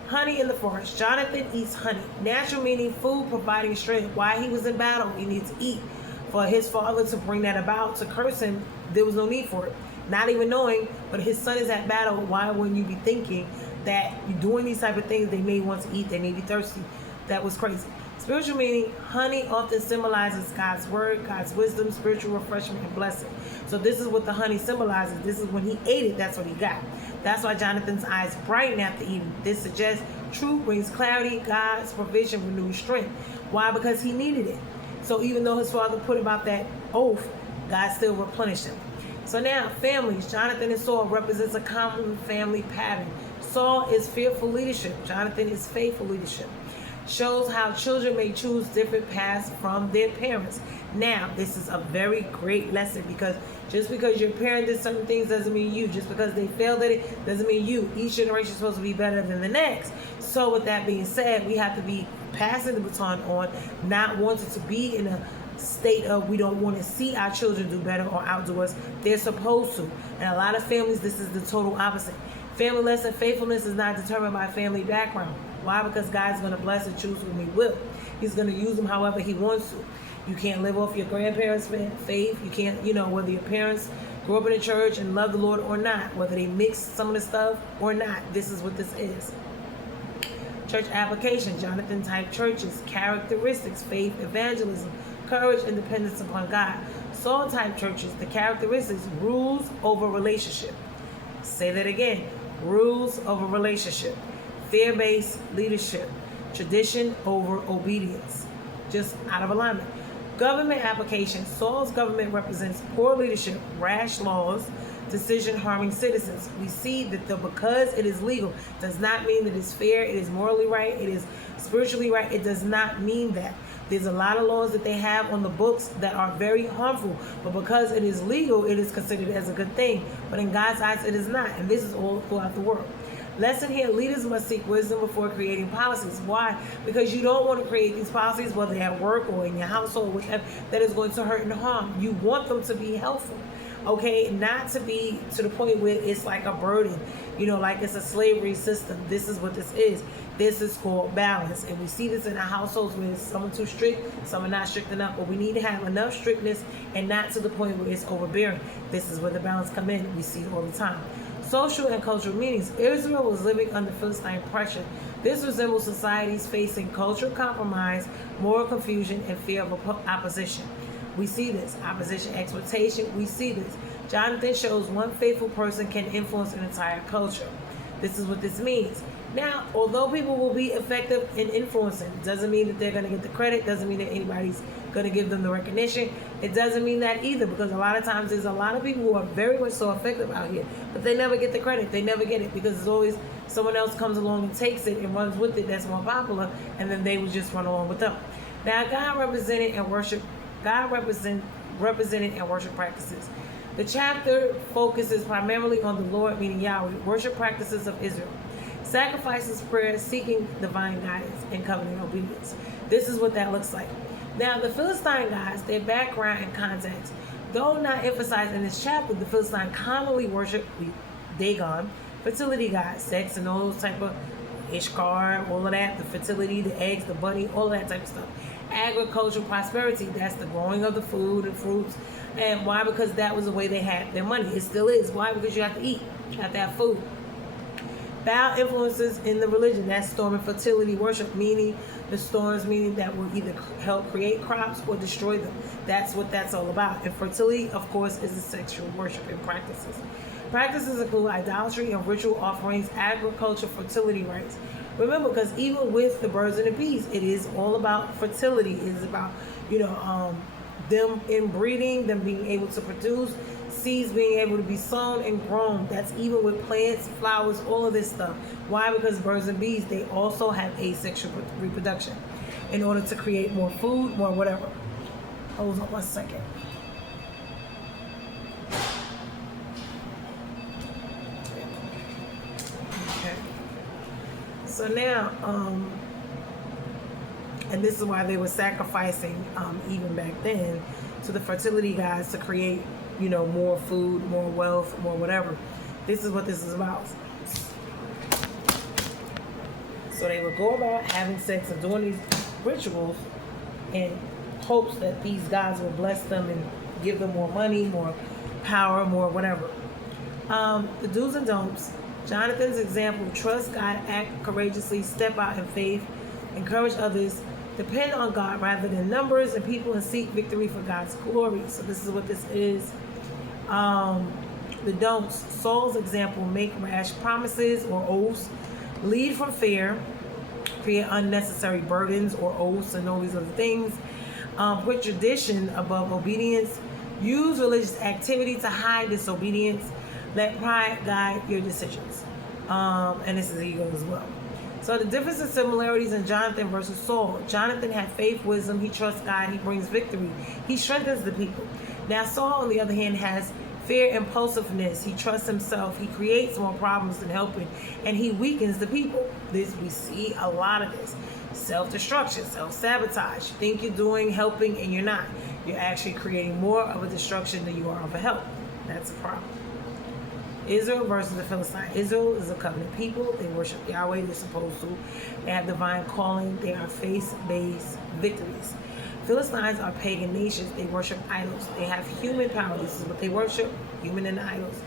Honey in the forest. Jonathan eats honey. Natural meaning food providing strength. While he was in battle, he needed to eat. For his father to bring that about, to curse him, there was no need for it. Not even knowing, but his son is at battle. Why wouldn't you be thinking that you're doing these type of things? They may want to eat, they may be thirsty. That was crazy. Spiritual meaning, honey often symbolizes God's word, God's wisdom, spiritual refreshment, and blessing. So this is what the honey symbolizes. This is when he ate it, that's what he got. That's why Jonathan's eyes brighten after eating. This suggests truth brings clarity, God's provision renews strength. Why? Because he needed it. So even though his father put about that oath, God still replenished him. So now, families. Jonathan and Saul represents a common family pattern. Saul is fearful leadership. Jonathan is faithful leadership. Shows how children may choose different paths from their parents. Now, this is a very great lesson, because just because your parent did certain things doesn't mean you. Just because they failed at it doesn't mean you. Each generation is supposed to be better than the next. So with that being said, we have to be passing the baton on, not wanting to be in a state of we don't want to see our children do better or outdo us. They're supposed to. And a lot of families, this is the total opposite. Family lesson, faithfulness is not determined by family background. Why? Because God's going to bless and choose whom He will. He's going to use them however He wants to. You can't live off your grandparents' faith. You can't, whether your parents grew up in the church and love the Lord or not, whether they mixed some of the stuff or not. This is what this is. Church application, Jonathan type churches, characteristics, faith, evangelism, courage, and dependence upon God. Saul type churches, the characteristics, rules over relationship. Say that again, rules over relationship. Fear-based leadership, tradition over obedience, just out of alignment. Government application, Saul's government represents poor leadership, rash laws, decision harming citizens. We see that because it is legal does not mean that it's fair, it is morally right, it is spiritually right. It does not mean that. There's a lot of laws that they have on the books that are very harmful, but because it is legal, it is considered as a good thing. But in God's eyes, it is not, and this is all throughout the world. Lesson here, leaders must seek wisdom before creating policies. Why? Because you don't want to create these policies, whether at work or in your household, whatever, that is going to hurt and harm. You want them to be helpful, okay? Not to be to the point where it's like a burden, like it's a slavery system. This is what this is. This is called balance. And we see this in our households where some are too strict, some are not strict enough, but we need to have enough strictness and not to the point where it's overbearing. This is where the balance come in. We see it all the time. Social and cultural meanings. Israel was living under Philistine pressure. This resembles societies facing cultural compromise, moral confusion, and fear of opposition. We see this. Opposition, exploitation. We see this. Jonathan shows one faithful person can influence an entire culture. This is what this means. Now, although people will be effective in influencing, doesn't mean that they're going to get the credit, doesn't mean that anybody's going to give them the recognition. It doesn't mean that either, because a lot of times there's a lot of people who are very much so effective out here, but they never get the credit. They never get it because it's always someone else comes along and takes it and runs with it that's more popular, and then they would just run along with them. Now, God represented and worship practices. The chapter focuses primarily on the Lord, meaning Yahweh, worship practices of Israel. Sacrifices, prayers, seeking divine guidance, and covenant obedience. This is what that looks like. Now, the Philistine gods, their background and context, though not emphasized in this chapter, the Philistine commonly worship Dagon, fertility gods, sex and all those type of Ishkar, all of that, the fertility, the eggs, the bunny, all of that type of stuff. Agricultural prosperity, that's the growing of the food and fruits. And why? Because that was the way they had their money. It still is. Why? Because you have to eat. You have to have food. Foul influences in the religion, that's storm and fertility worship, meaning the storms, meaning that will either help create crops or destroy them. That's what that's all about. And fertility, of course, is the sexual worship and practices. Practices include idolatry and ritual offerings, agriculture, fertility rites. Remember, because even with the birds and the bees, it is all about fertility. It is about, them inbreeding, them being able to produce, seeds being able to be sown and grown. That's even with plants, flowers, all of this stuff. Why? Because birds and bees, they also have asexual reproduction in order to create more food, more whatever. Hold on 1 second. Okay. So now, and this is why they were sacrificing, even back then, to the fertility gods to create, more food, more wealth, more whatever. This is what this is about. So they would go about having sex and doing these rituals in hopes that these gods will bless them and give them more money, more power, more whatever. The do's and don'ts. Jonathan's example: trust God, act courageously, step out in faith, encourage others, depend on God rather than numbers and people, and seek victory for God's glory. So this is what this is. The don'ts. Saul's example: make rash promises or oaths, lead from fear, create unnecessary burdens or oaths and all these other things. Put tradition above obedience, Use religious activity to hide disobedience. Let pride guide your decisions. And this is ego as well. So the difference and similarities in Jonathan versus Saul. Jonathan had faith, wisdom. He trusts God. He brings victory. He strengthens the people. Now Saul, on the other hand, has fear, impulsiveness. He trusts himself. He creates more problems than helping, and he weakens the people. This, we see a lot of this. Self-destruction, self-sabotage. You think you're doing helping and you're not. You're actually creating more of a destruction than you are of a help. That's a problem. Israel versus the Philistine. Israel is a covenant people. They worship Yahweh. They're supposed to. They have divine calling. They are faith-based victories. Philistines are pagan nations. They worship idols. They have human power. This is what they worship, human and the idols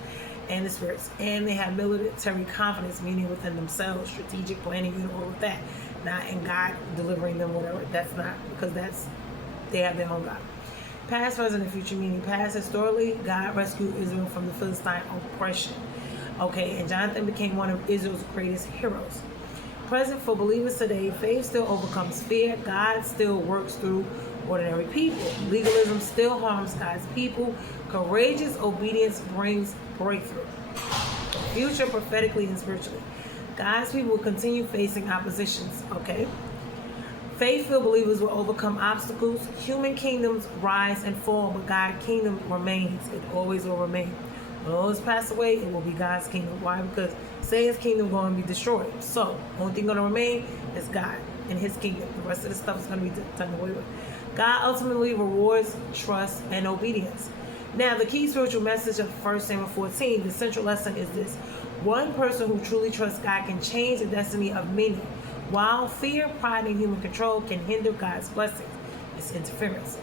and the spirits. And they have military confidence, meaning within themselves, strategic planning and all of that. Not in God delivering them whatever. That's not, because they have their own God. Past, present, and future, meaning past, historically, God rescued Israel from the Philistine oppression. Okay, and Jonathan became one of Israel's greatest heroes. Present, for believers today, faith still overcomes fear. God still works through ordinary people. Legalism still harms God's people. Courageous obedience brings breakthrough. Future, prophetically and spiritually. God's people will continue facing oppositions. Okay. Faith-filled believers will overcome obstacles. Human kingdoms rise and fall, but God's kingdom remains. It always will remain. When all is passed away, it will be God's kingdom. Why? Because Satan's kingdom is going to be destroyed. So, only thing going to remain is God and his kingdom. The rest of the stuff is going to be done away with. God ultimately rewards trust and obedience. Now, the key spiritual message of 1 Samuel 14, the central lesson is this. One person who truly trusts God can change the destiny of many, while fear, pride, and human control can hinder God's blessings. It's interference.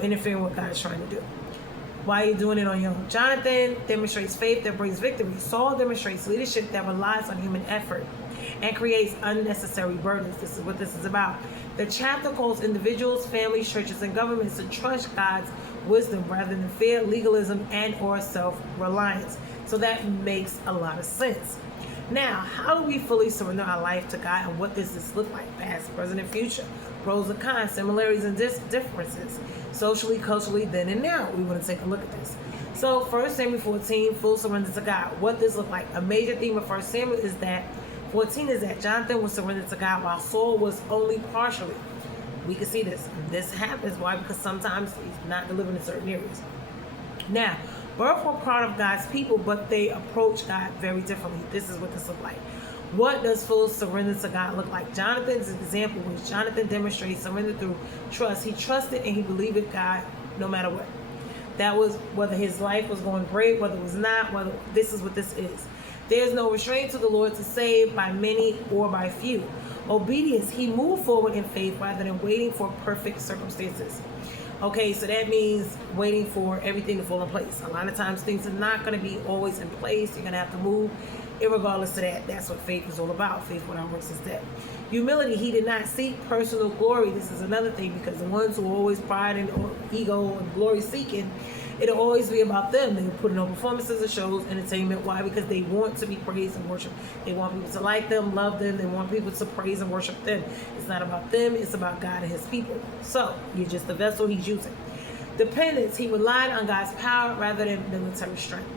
Interfering with what God is trying to do. Why are you doing it on your own? Jonathan demonstrates faith that brings victory. Saul demonstrates leadership that relies on human effort and creates unnecessary burdens. This is what this is about. The chapter calls individuals, families, churches, and governments to trust God's wisdom rather than fear, legalism, and or self-reliance. So that makes a lot of sense. Now, how do we fully surrender our life to God, and what does this look like? Past, present, and future. Pros and cons, similarities and differences. Socially, culturally, then and now. We want to take a look at this. So, 1 Samuel 14, full surrender to God. What does look like? A major theme of 1 Samuel is that 14 is that Jonathan was surrendered to God while Saul was only partially. We can see this. This happens. Why? Because sometimes he's not delivering in certain areas. Now, both were part of God's people, but they approach God very differently. This is what this looks like. What does full surrender to God look like? Jonathan's example was Jonathan demonstrated surrender through trust. He trusted and he believed in God no matter what. That was whether his life was going great, whether it was not, whether this is what this is. There's no restraint to the Lord to save by many or by few. Obedience, he moved forward in faith rather than waiting for perfect circumstances. Okay, so that means waiting for everything to fall in place. A lot of times things are not going to be always in place. You're going to have to move irregardless of that. That's what faith is all about. Faith without works is dead. Humility, he did not seek personal glory. This is another thing, because the ones who are always pride and ego and glory seeking, it'll always be about them. They're putting on performances and shows, entertainment. Why? Because they want to be praised and worshiped. They want people to like them, love them. They want people to praise and worship them. It's not about them. It's about God and his people. So you're just the vessel he's using. Dependence, he relied on God's power rather than military strength.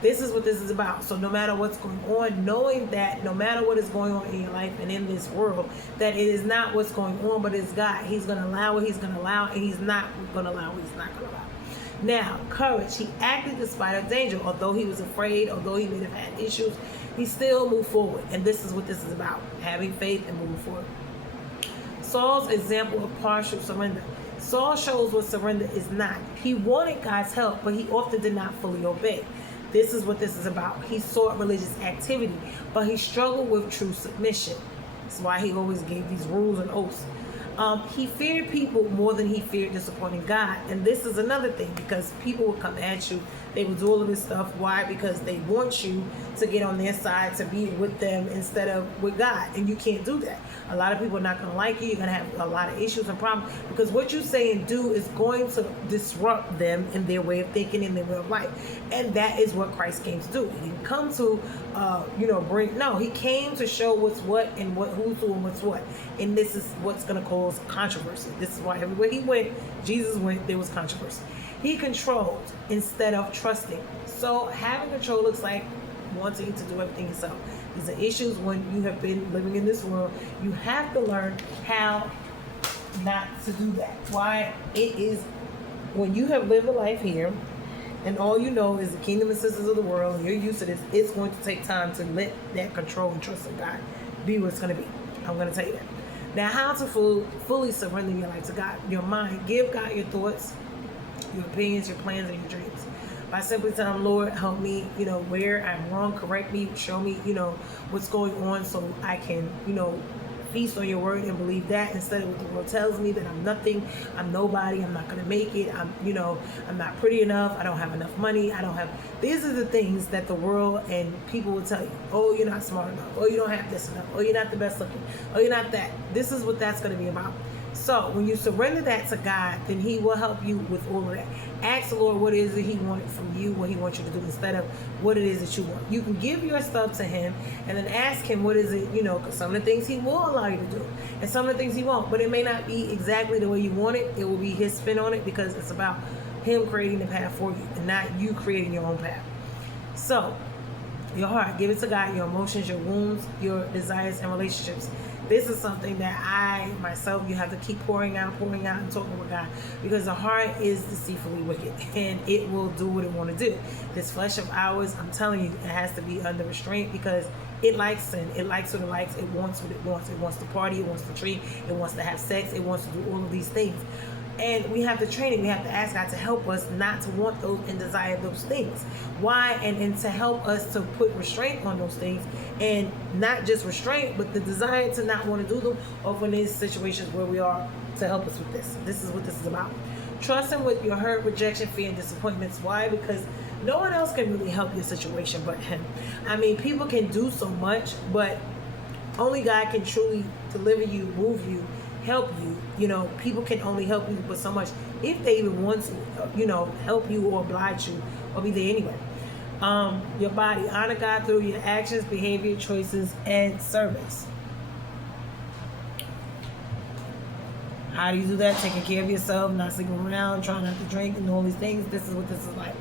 This is what this is about. So no matter what's going on, knowing that no matter what is going on in your life and in this world, that it is not what's going on, but it's God. He's going to allow what he's going to allow, and he's not going to allow what he's not going to allow. Now, courage. He acted despite of danger. Although he was afraid, although he may have had issues, he still moved forward. And this is what this is about, having faith and moving forward. Saul's example of partial surrender. Saul shows what surrender is not. He wanted God's help, but he often did not fully obey. This is what this is about. He sought religious activity, but he struggled with true submission. That's why he always gave these rules and oaths. He feared people more than he feared disappointing God. And this is another thing, because people will come at you. They will do all of this stuff. Why? Because they want you to get on their side, to be with them instead of with God. And you can't do that. A lot of people are not going to like you. You're going to have a lot of issues and problems, because what you say and do is going to disrupt them in their way of thinking, in their way of life. And that is what Christ came to do. He didn't come to, he came to show what's what and who's who and what's what. And this is what's going to cause controversy. This is why everywhere he went, Jesus went, there was controversy. He controlled instead of trusting. So having control looks like wanting to do everything yourself. These are issues when you have been living in this world. You have to learn how not to do that. Why? It is when you have lived a life here and all you know is the kingdom and systems of the world and you're used to this, it's going to take time to let that control and trust in God be what it's going to be. I'm going to tell you that. Now, how to fully surrender your life to God, your mind. Give God your thoughts, your opinions, your plans, and your dreams. By simply telling him, Lord, help me, where I'm wrong, correct me, show me, what's going on so I can, feast on your word and believe that instead of what the world tells me that I'm nothing, I'm nobody, I'm not going to make it, I'm not pretty enough, I don't have enough money, these are the things that the world and people will tell you. Oh, you're not smart enough. Oh, you don't have this enough. Oh, you're not the best looking. Oh, you're not that. This is what that's going to be about. So when you surrender that to God, then he will help you with all of that. Ask the Lord what it is that he wanted from you, what he wants you to do instead of what it is that you want. You can give your stuff to him and then ask him what is it, because some of the things he will allow you to do and some of the things he won't. But it may not be exactly the way you want it. It will be his spin on it because it's about him creating the path for you and not you creating your own path. So your heart, give it to God, your emotions, your wounds, your desires, and relationships. This is something that I, myself, you have to keep pouring out and talking with God because the heart is deceitfully wicked and it will do what it want to do. This flesh of ours, I'm telling you, it has to be under restraint because it likes sin. It likes what it likes. It wants what it wants. It wants to party. It wants to drink. It wants to have sex. It wants to do all of these things. And we have to train it. We have to ask God to help us not to want those and desire those things. Why? And to help us to put restraint on those things. And not just restraint, but the desire to not want to do them or when there's situations where we are to help us with this. This is what this is about. Trust him with your hurt, rejection, fear, and disappointments. Why? Because no one else can really help your situation but him. I mean, people can do so much, but only God can truly deliver you, move you, help you. People can only help you but so much if they even want to, help you or oblige you or be there anyway. Your body, honor God through your actions, behavior, choices, and service. How do you do that? Taking care of yourself, not sleeping around, trying not to drink, and all these things. This is what this is like.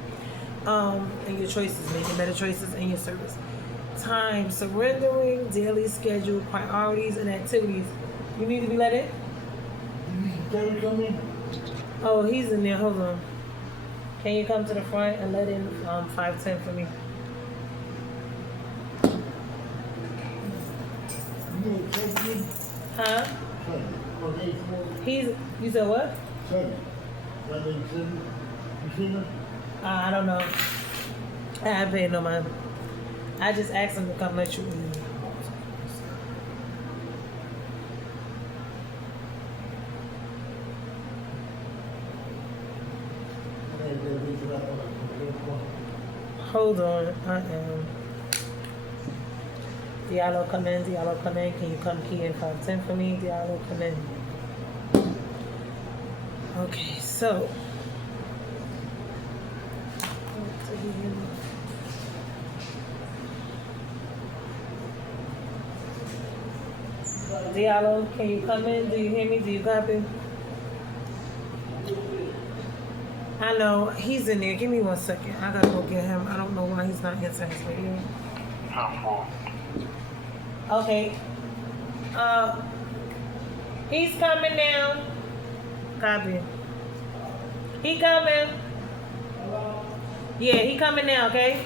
And your choices, making better choices, and your service. Time, surrendering, daily schedule, priorities, and activities. You need to be let in? Oh, he's in there. Hold on. Can you come to the front and let in 510 for me? Huh? You said what? I don't know. I haven't paid no mind. I just asked him to come let you in. Hold on, I am. Diallo, come in. Diallo, come in. Can you come key in 510 for me? Diallo, come in. Okay, so. Diallo, can you come in? Do you hear me? Do you copy? I know, he's in there. Give me 1 second. I gotta go get him. I don't know why he's not answering his radio. Okay. He's coming now. Copy. He coming. Yeah, he coming now, okay?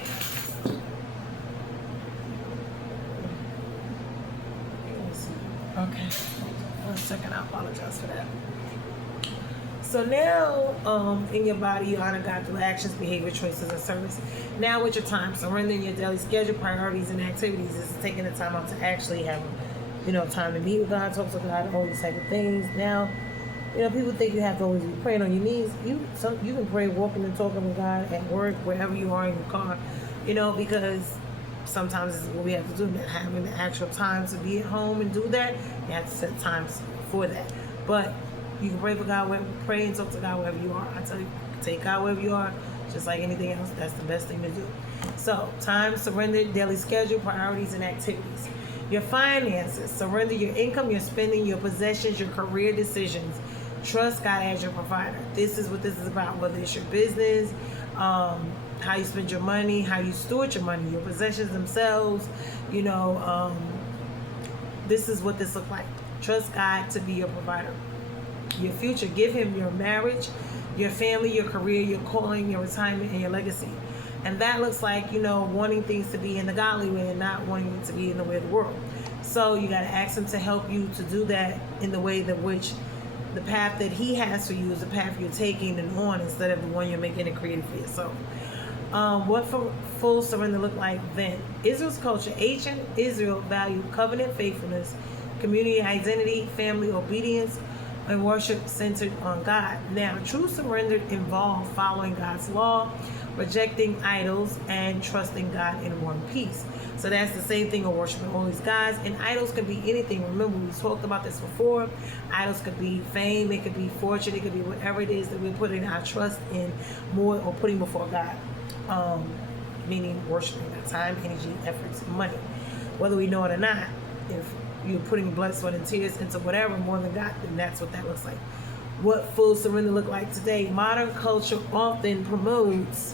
Okay. 1 second, I apologize for that. So now, in your body, you honor God through actions, behavior, choices, and service. Now with your time, surrendering your daily schedule, priorities, and activities. This is taking the time out to actually have, time to meet with God, talk to God, all these type of things. Now, people think you have to always be praying on your knees. You can pray walking and talking with God at work, wherever you are in your car, because sometimes this is what we have to do. Not having the actual time to be at home and do that, you have to set times for that. But you can pray for God, pray and talk to God wherever you are. I tell you, take God wherever you are, just like anything else. That's the best thing to do. So, time, surrender, daily schedule, priorities, and activities. Your finances, surrender your income, your spending, your possessions, your career decisions. Trust God as your provider. This is what this is about, whether it's your business, how you spend your money, how you steward your money, your possessions themselves, this is what this looks like. Trust God to be your provider. Your future, give him your marriage, your family, your career, your calling, your retirement, and your legacy. And that looks like, wanting things to be in the godly way and not wanting it to be in the way of the world. So you got to ask him to help you to do that in the way that which the path that he has for you is the path you're taking and on, instead of the one you're making and creating for yourself. What full surrender look like then? Israel's culture. Ancient Israel valued covenant faithfulness, community identity, family obedience, and worship centered on God. Now, true surrender involved following God's law, rejecting idols, and trusting God in one piece. So that's the same thing of worshiping all these gods. And idols can be anything. Remember, we talked about this before. Idols could be fame, it could be fortune, it could be whatever it is that we're putting our trust in more, or putting before God. Meaning worshiping our time, energy, efforts, money. Whether we know it or not, if you're putting blood, sweat, and tears into whatever more than God, then that's what that looks like. What full surrender look like today? Modern culture often promotes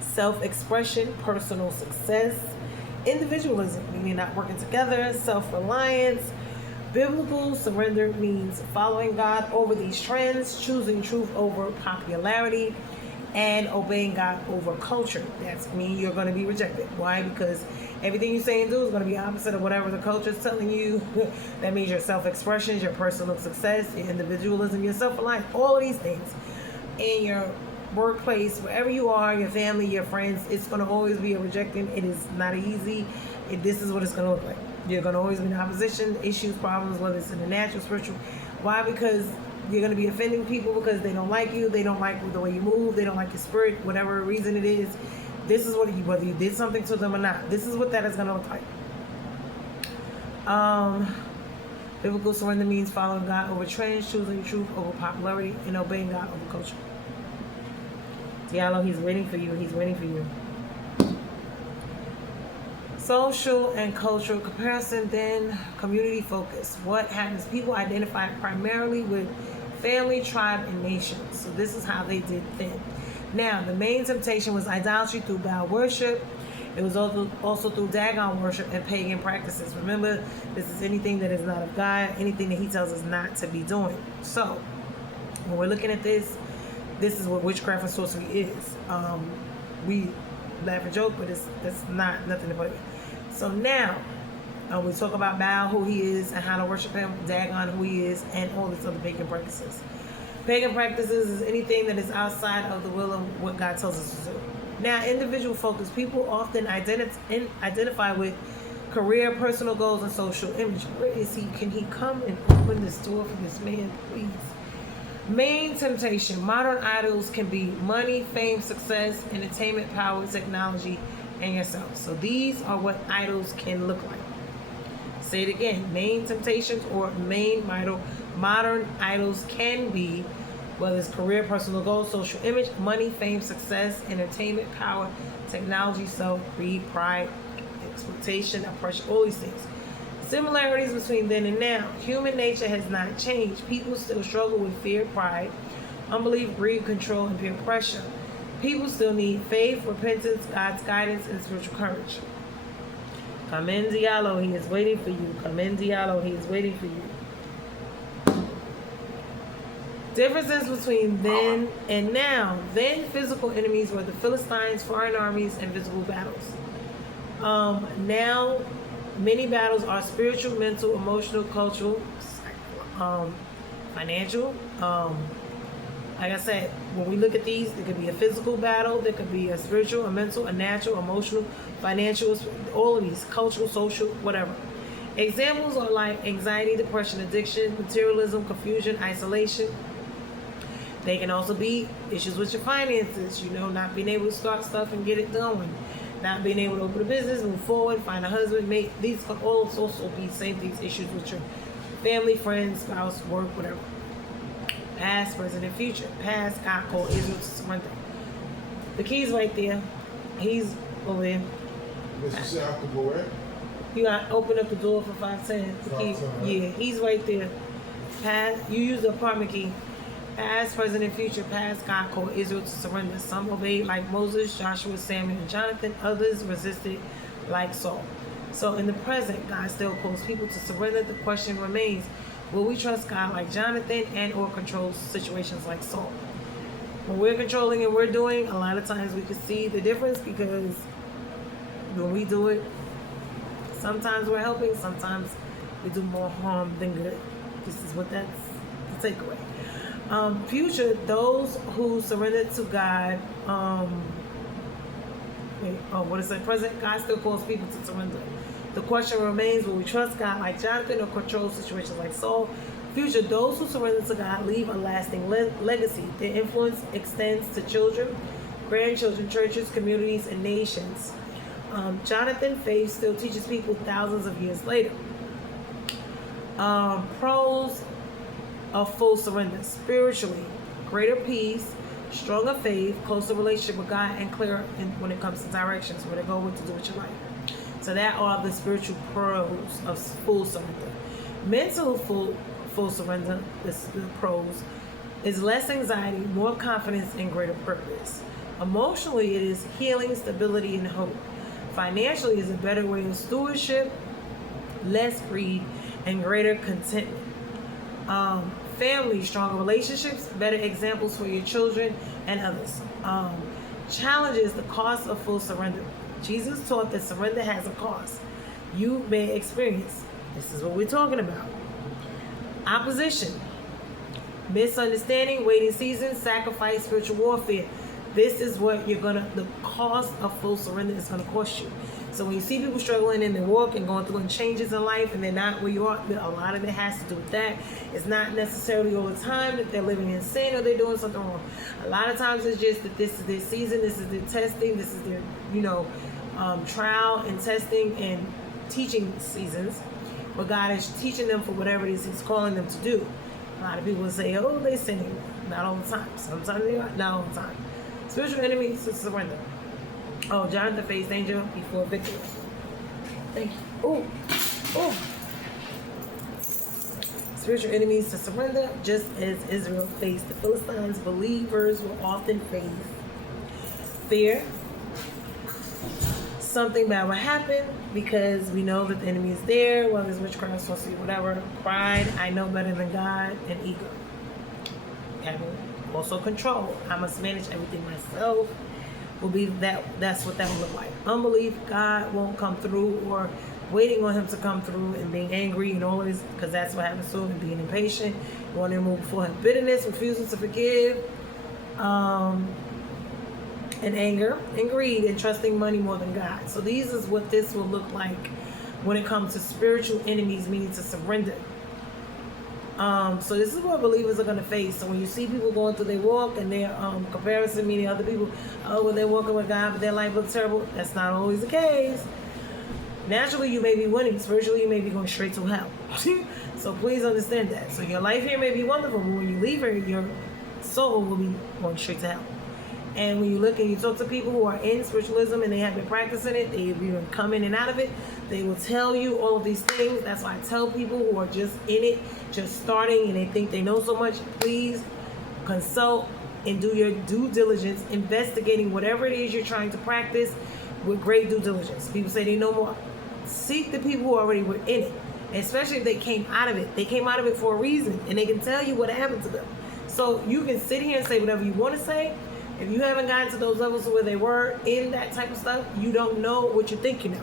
self-expression, personal success, individualism, meaning not working together, self-reliance. Biblical surrender means following God over these trends, choosing truth over popularity, and obeying God over culture. That's mean you're going to be rejected. Why? Because everything you say and do is going to be opposite of whatever the culture is telling you. That means your self-expression, your personal success, your individualism, your self-reliance, all of these things in your workplace, wherever you are, your family, your friends, it's going to always be a rejecting. It is not easy. This is what it's going to look like. You're going to always be in opposition, issues, problems, whether it's in the natural, spiritual. Why? Because you're going to be offending people because they don't like you, they don't like the way you move, they don't like your spirit, whatever reason it is. This is what whether you did something to them or not, this is what that is going to look like. Biblical surrender means following God over trends, choosing truth over popularity, and obeying God over culture. Diallo, he's waiting for you. He's waiting for you. Social and cultural comparison, then community focus. What happens? People identify primarily with family, tribe, and nation. So this is how they did then. Now, the main temptation was idolatry through Baal worship. It was also through Dagon worship and pagan practices. Remember, this is anything that is not of God, anything that he tells us not to be doing. So, when we're looking at this is what witchcraft and sorcery is. We laugh and joke, but that's not nothing to play with. So now, we talk about Baal, who he is, and how to worship him, Dagon, who he is, and all these other pagan practices. Pagan practices is anything that is outside of the will of what God tells us to do. Now, individual focus. People often identify with career, personal goals, and social image. Where is he? Can he come and open this door for this man, please? Main temptation. Modern idols can be money, fame, success, entertainment, power, technology, and yourself. So these are what idols can look like. Say it again. Main temptations or modern idols can be, whether it's career, personal goals, social image, money, fame, success, entertainment, power, technology, self, greed, pride, exploitation, oppression, all these things. Similarities between then and now. Human nature has not changed. People still struggle with fear, pride, unbelief, greed, control, and peer pressure. People still need faith, repentance, God's guidance, and spiritual courage. Come in, Diallo. He is waiting for you. Come in, Diallo. He is waiting for you. Differences between then and now. Then, physical enemies were the Philistines, foreign armies, and visible battles. Now, many battles are spiritual, mental, emotional, cultural, financial. Like I said, when we look at these, there could be a physical battle, there could be a spiritual, a mental, a natural, emotional, financial, all of these, cultural, social, whatever. Examples are like anxiety, depression, addiction, materialism, confusion, isolation. They can also be issues with your finances, not being able to start stuff and get it going, not being able to open a business, move forward, find a husband, mate. These can all also be same things, issues with your family, friends, spouse, work, whatever. Past, present, and future. Past, God called Israel to surrender. The key's right there. He's over there. Mr. South to go where? You got to open up the door for 510. The key, yeah, he's right there. Past, you use the apartment key. Past, present, and future. Past, God called Israel to surrender. Some obeyed like Moses, Joshua, Samuel, and Jonathan. Others resisted like Saul. So in the present, God still calls people to surrender. The question remains, will we trust God like Jonathan and or control situations like Saul? When we're controlling and we're doing, a lot of times we can see the difference, because when we do it, sometimes we're helping, sometimes we do more harm than good. This is what that's the takeaway. Future, those who surrendered to God, what is it? Present, God still calls people to surrender. The question remains, will we trust God like Jonathan or control situations like Saul? Future, those who surrender to God leave a lasting legacy. Their influence extends to children, grandchildren, churches, communities, and nations. Jonathan, faith still teaches people thousands of years later. Pros of full surrender: spiritually, greater peace, stronger faith, closer relationship with God, and clearer when it comes to directions, where to go, what to do with your life. So that are the spiritual pros of full surrender. Mental full surrender, the pros, is less anxiety, more confidence, and greater purpose. Emotionally, it is healing, stability, and hope. Financially, is a better way of stewardship, less greed, and greater contentment. Family, stronger relationships, better examples for your children and others. Challenges, the cost of full surrender. Jesus taught that surrender has a cost. You may experience, this is what we're talking about: opposition, misunderstanding, waiting seasons, sacrifice, spiritual warfare. This is what the cost of full surrender is going to cost you. So when you see people struggling in their walk and going through changes in life, and they're not where you are, a lot of it has to do with that. It's not necessarily all the time that they're living in sin or they're doing something wrong. A lot of times it's just that this is their season, this is their testing, this is their, trial and testing and teaching seasons. But God is teaching them for whatever it is He's calling them to do. A lot of people say, oh, they're sinning. Not all the time. Sometimes they are, not all the time. Spiritual enemies to surrender. Oh, Jonathan faced danger before victory. Thank you. Oh. Spiritual enemies to surrender. Just as Israel faced the Philistines, believers will often face fear. Something bad will happen because we know that the enemy is there, whether it's witchcraft, sorcery, whatever. Pride, I know better than God, and ego. Having also control. I must manage everything myself. Will be that's what that will look like. Unbelief, God won't come through, or waiting on Him to come through and being angry and all this, because that's what happens to Him, and being impatient, wanting to move before Him. Bitterness, refusing to forgive, and anger, and greed, and trusting money more than God. So these is what this will look like when it comes to spiritual enemies, meaning to surrender. So this is what believers are going to face. So when you see people going through their walk and their comparison, meaning other people, well, they're walking with God, but their life looks terrible. That's not always the case. Naturally, you may be winning. Spiritually, you may be going straight to hell. So please understand that. So your life here may be wonderful, but when you leave here, your soul will be going straight to hell. And when you look and you talk to people who are in spiritualism and they have been practicing it, they've even come in and out of it, they will tell you all of these things. That's why I tell people who are just in it, just starting, and they think they know so much, please consult and do your due diligence, investigating whatever it is you're trying to practice with great due diligence. People say they know more. Seek the people who already were in it, especially if they came out of it. They came out of it for a reason, and they can tell you what happened to them. So you can sit here and say whatever you want to say. If you haven't gotten to those levels where they were in that type of stuff, you don't know what you think you know.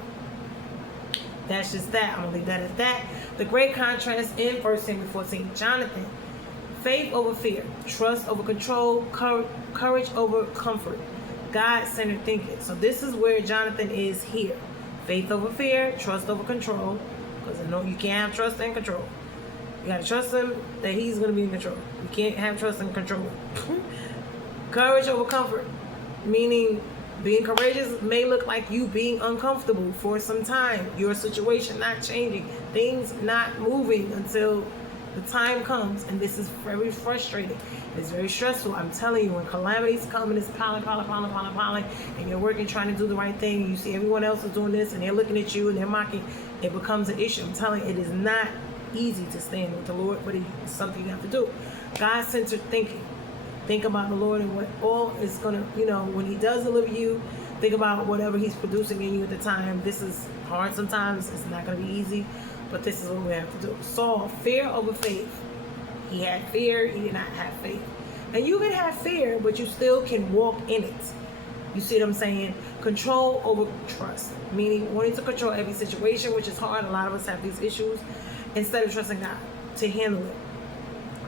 That's just that. I'm going to leave that at that. The great contrast in 1 Samuel 14. Jonathan, faith over fear, trust over control, courage over comfort, God-centered thinking. So this is where Jonathan is here. Faith over fear, trust over control, because I know you can't have trust and control. You got to trust Him that He's going to be in control. You can't have trust and control. Courage over comfort, meaning being courageous may look like you being uncomfortable for some time, your situation not changing, things not moving until the time comes, and this is very frustrating. It's very stressful. I'm telling you, when calamities come and it's piling, and you're working, trying to do the right thing, you see everyone else is doing this, and they're looking at you and they're mocking, it becomes an issue. I'm telling you, it is not easy to stand with the Lord, but it's something you have to do. God-centered thinking. Think about the Lord and what all is going to, when he does deliver you, think about whatever he's producing in you at the time. This is hard sometimes. It's not going to be easy, but this is what we have to do. Saul, fear over faith. He had fear. He did not have faith. And you can have fear, but you still can walk in it. You see what I'm saying? Control over trust, meaning wanting to control every situation, which is hard. A lot of us have these issues. Instead of trusting God to handle it,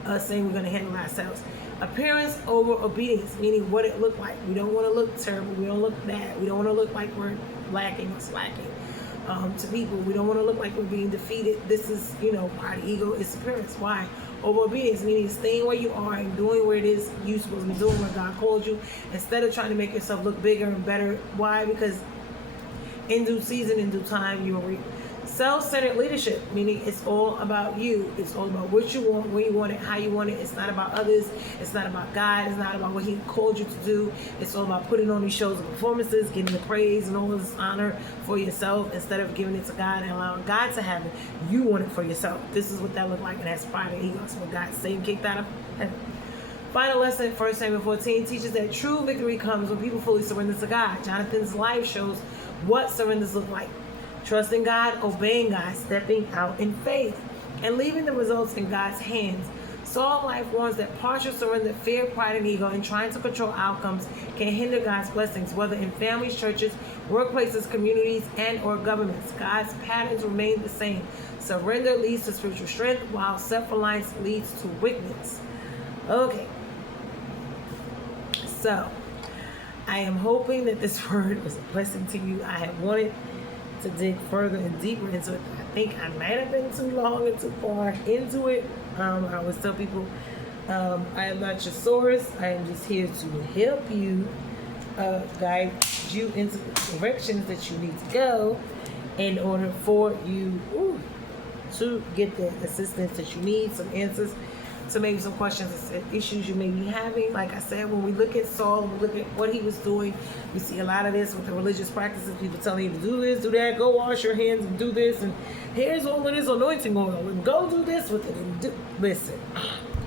us saying we're going to handle it ourselves. Appearance over obedience, meaning what it looked like. We don't want to look terrible. We don't look bad. We don't want to look like we're lacking or slacking to people. We don't want to look like we're being defeated. This is, part of ego is appearance. Why? Over obedience, meaning staying where you are and doing where it is you're supposed to be doing, what God called you, instead of trying to make yourself look bigger and better. Why? Because in due season, in due time, you will reap. Self-centered leadership, meaning it's all about you. It's all about what you want, when you want it, how you want it. It's not about others. It's not about God. It's not about what he called you to do. It's all about putting on these shows and performances, getting the praise and all this honor for yourself instead of giving it to God and allowing God to have it. You want it for yourself. This is what that looked like, and that's pride and ego. So when God Satan kicked out of heaven. Final lesson, 1 Samuel 14, teaches that true victory comes when people fully surrender to God. Jonathan's life shows what surrenders look like. Trusting God, obeying God, stepping out in faith, and leaving the results in God's hands. Saul's life warns that partial surrender, fear, pride, and ego, and trying to control outcomes can hinder God's blessings, whether in families, churches, workplaces, communities, and or governments. God's patterns remain the same. Surrender leads to spiritual strength, while self-reliance leads to weakness. Okay. So, I am hoping that this word was a blessing to you. I have wanted to dig further and deeper into it. I think I might have been too long and too far into it. I always tell people, I am not your source. I am just here to help you, guide you into the directions that you need to go in order for you to get the assistance that you need, some answers to maybe some questions and issues you may be having. Like I said, when we look at Saul, we look at what he was doing, we see a lot of this with the religious practices, people telling you to do this, do that, go wash your hands and do this, and here's all of this anointing oil, and go do this with it. And listen,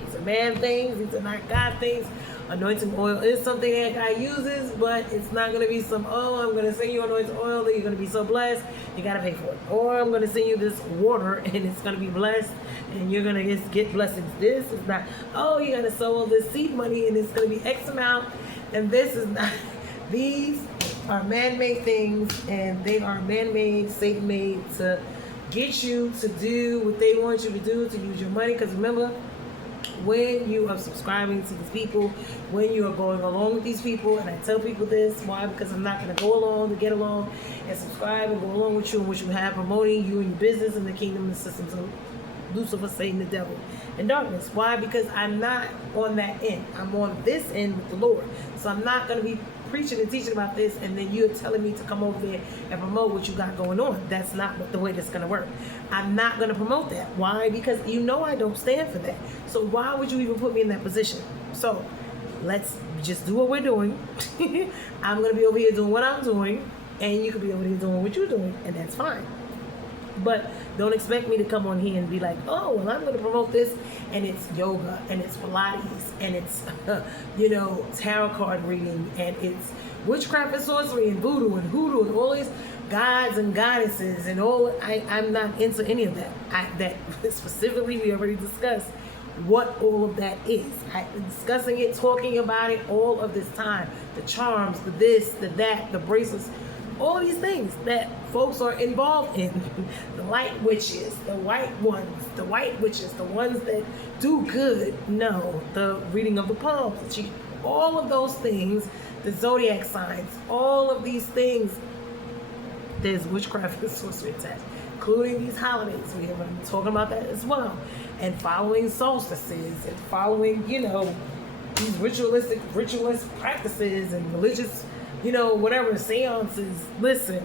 these are man things, these are not God things. Anointing oil is something that God uses, but it's not going to be some, I'm going to send you anointing oil that you're going to be so blessed, you got to pay for it. Or I'm going to send you this water and it's going to be blessed and you're going to just get blessings. This is not, you got to sow all this seed money and it's going to be X amount. And this is not, these are man-made things, and they are man-made, Satan-made to get you to do what they want you to do, to use your money. Because remember, when you are subscribing to these people, when you are going along with these people, and I tell people this, why? Because I'm not going to go along to get along and subscribe and go along with you and what you have, promoting you and your business and the kingdom and systems of Lucifer, Satan, the devil, and darkness. Why? Because I'm not on that end. I'm on this end with the Lord. So I'm not going to be preaching and teaching about this, and then you're telling me to come over there and promote what you got going on. That's not the way that's going to work. I'm not going to promote that. Why? Because I don't stand for that. So why would you even put me in that position? So let's just do what we're doing. I'm going to be over here doing what I'm doing, and you could be over here doing what you're doing, and that's fine. But don't expect me to come on here and be like, I'm going to promote this, and it's yoga, and it's Pilates, and it's, tarot card reading, and it's witchcraft and sorcery, and voodoo, and hoodoo, and all these gods and goddesses, and all. I'm not into any of that. That specifically, we already discussed what all of that is. I've been discussing it, talking about it all of this time. The charms, the this, the that, the bracelets, all these things that folks are involved in. The light witches, the white ones, the white witches, the ones that do good. No, the reading of the palms, all of those things, the zodiac signs, all of these things. There's witchcraft and sorcery attached, including these holidays. We have been talking about that as well. And following solstices and following, these ritualist practices and religious, whatever, seances. Listen,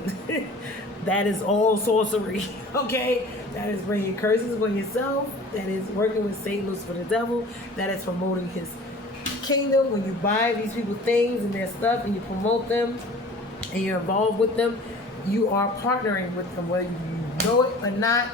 that is all sorcery, okay? That is bringing curses upon yourself. That is working with Satan, Lucifer, the devil. That is promoting his kingdom. When you buy these people things and their stuff and you promote them and you're involved with them, you are partnering with them, whether you know it or not.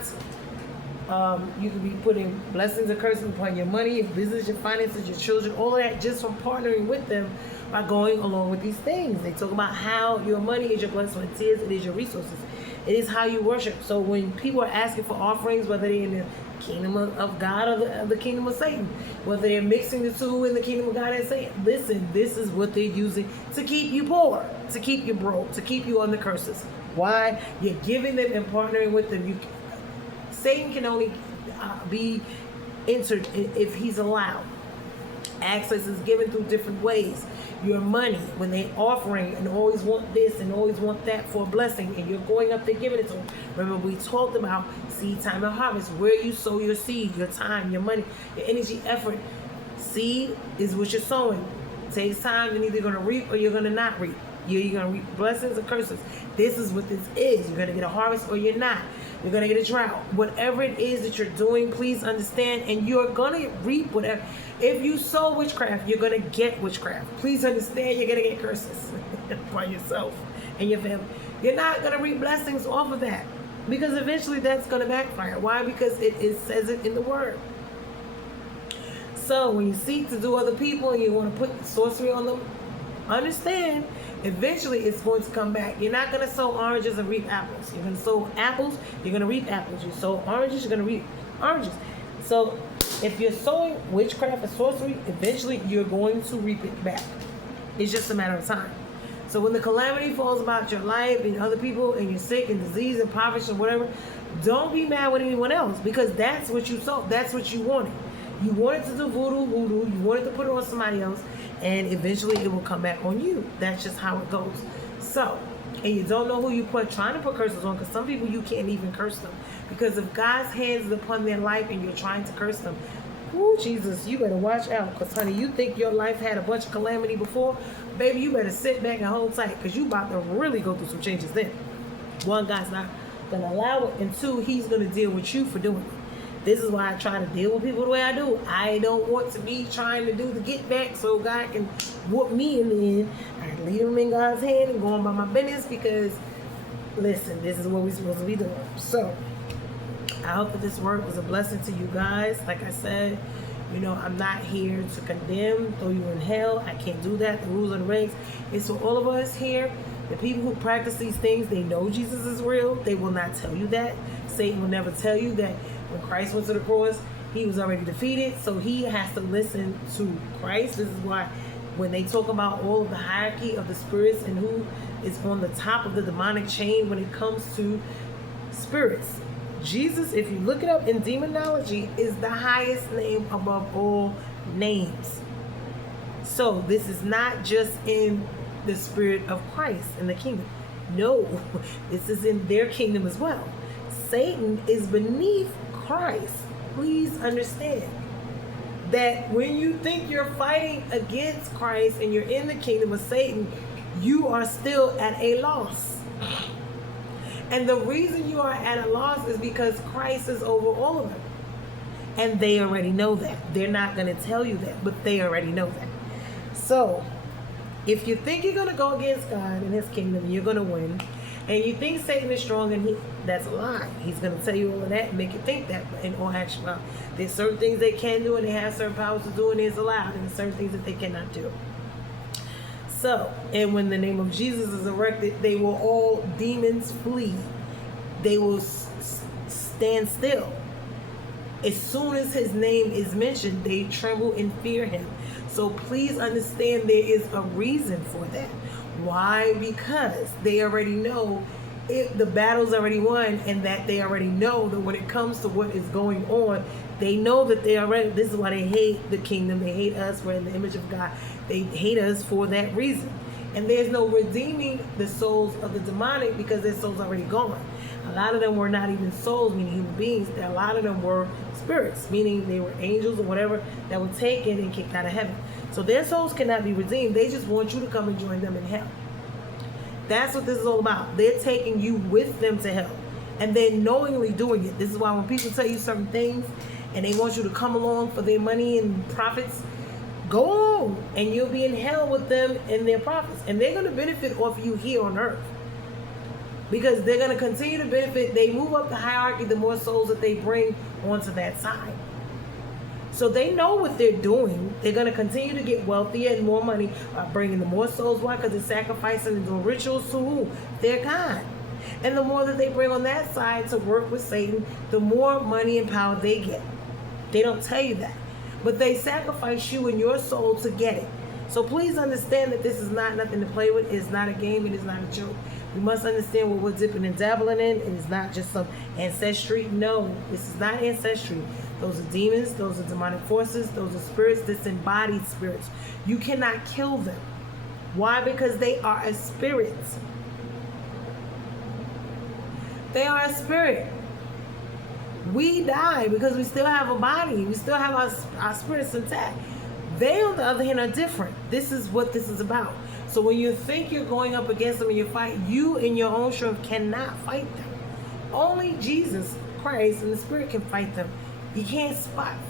You could be putting blessings and curses upon your money, your business, your finances, your children, all of that just from partnering with them by going along with these things. They talk about how your money is your blessing. It is your resources. It is how you worship. So when people are asking for offerings, whether they're in the kingdom of God or the kingdom of Satan, whether they're mixing the two in the kingdom of God and Satan, listen, this is what they're using to keep you poor, to keep you broke, to keep you under curses. Why? You're giving them and partnering with them. Satan can only be entered if he's allowed. Access is given through different ways. Your money, when they're offering and always want this and always want that for a blessing, and you're going up there giving it to them. Remember, we talked about seed, time, and harvest. Where you sow your seed, your time, your money, your energy, effort. Seed is what you're sowing. It takes time. You're either going to reap or you're going to not reap. You're going to reap blessings or curses. This is what this is. You're going to get a harvest or you're not. You're going to get a drought. Whatever it is that you're doing, please understand, and you're going to reap whatever. If you sow witchcraft, you're going to get witchcraft. Please understand, you're going to get curses by yourself and your family. You're not going to reap blessings off of that, because eventually that's going to backfire. Why? Because it says it in the word. So when you seek to do other people and you want to put sorcery on them, understand, eventually it's going to come back. You're not going to sow oranges and reap apples. You're going to sow apples, you're going to reap apples. You sow oranges, you're going to reap oranges. So if you're sowing witchcraft and sorcery, eventually you're going to reap it back. It's just a matter of time. So when the calamity falls about your life and other people, and you're sick and disease and poverty and whatever, don't be mad with anyone else, because that's what you sowed. That's what you wanted. You wanted to do voodoo. You wanted to put it on somebody else, and eventually it will come back on you. That's just how it goes. So, and you don't know who you trying to put curses on, because some people you can't even curse them, because if God's hands is upon their life and you're trying to curse them, ooh, Jesus, you better watch out, because honey, you think your life had a bunch of calamity before, baby, you better sit back and hold tight, because you about to really go through some changes then. One, God's not going to allow it, and two, he's going to deal with you for doing it. This is why I try to deal with people the way I do. I don't want to be trying to do the get back so God can whoop me in the end. I leave them in God's hand and go on by my business, because, listen, this is what we're supposed to be doing. So, I hope that this word was a blessing to you guys. Like I said, you know, I'm not here to condemn, throw you in hell. I can't do that. The rules and the regs. It's for all of us here. The people who practice these things, they know Jesus is real. They will not tell you that. Satan will never tell you that when Christ went to the cross, he was already defeated. So he has to listen to Christ. This is why when they talk about all of the hierarchy of the spirits and who is on the top of the demonic chain when it comes to spirits, Jesus, if you look it up in demonology, is the highest name above all names. So this is not just in the spirit of Christ in the kingdom. No, this is in their kingdom as well. Satan is beneath Christ. Please understand that when you think you're fighting against Christ and you're in the kingdom of Satan, you are still at a loss. And the reason you are at a loss is because Christ is over all of them. And they already know that. They're not going to tell you that, but they already know that. So, if you think you're going to go against God and his kingdom, you're going to win, and you think Satan is strong, and that's a lie. He's going to tell you all of that and make you think that. But in all actuality, there's certain things they can do and they have certain powers to do, and it's allowed, and there's certain things that they cannot do. So, and when the name of Jesus is erected, they will all demons flee. They will stand still. As soon as his name is mentioned, they tremble and fear him. So please understand there is a reason for that. Why? Because they already know the battle's already won, and that they already know that when it comes to what is going on, they know that they already, this is why they hate the kingdom. They hate us. We're in the image of God. They hate us for that reason. And there's no redeeming the souls of the demonic, because their souls already gone. A lot of them were not even souls, meaning human beings. A lot of them were spirits, meaning they were angels or whatever that were taken and kicked out of heaven. So their souls cannot be redeemed. They just want you to come and join them in hell. That's what this is all about. They're taking you with them to hell, and they're knowingly doing it. This is why when people tell you certain things and they want you to come along for their money and profits, go on, and you'll be in hell with them and their profits, and they're going to benefit off you here on earth. because they're going to continue to benefit. They move up the hierarchy, the more souls that they bring onto that side. So they know what they're doing. They're going to continue to get wealthier and more money by bringing the more souls. Why? Because they're sacrificing and doing rituals to who? Their God. And the more that they bring on that side to work with Satan, the more money and power they get. They don't tell you that. But they sacrifice you and your soul to get it. So please understand that this is not nothing to play with. It's not a game. It is not a joke. We must understand what we're dipping and dabbling in. It is not just some ancestry. No, this is not ancestry. Those are demons. Those are demonic forces. Those are spirits, disembodied spirits. You cannot kill them. Why? Because they are a spirit. They are a spirit. We die because we still have a body. We still have our spirits intact. They, on the other hand, are different. This is what this is about. So when you think you're going up against them and you fight, you in your own strength cannot fight them. Only Jesus Christ and the Spirit can fight them. You can't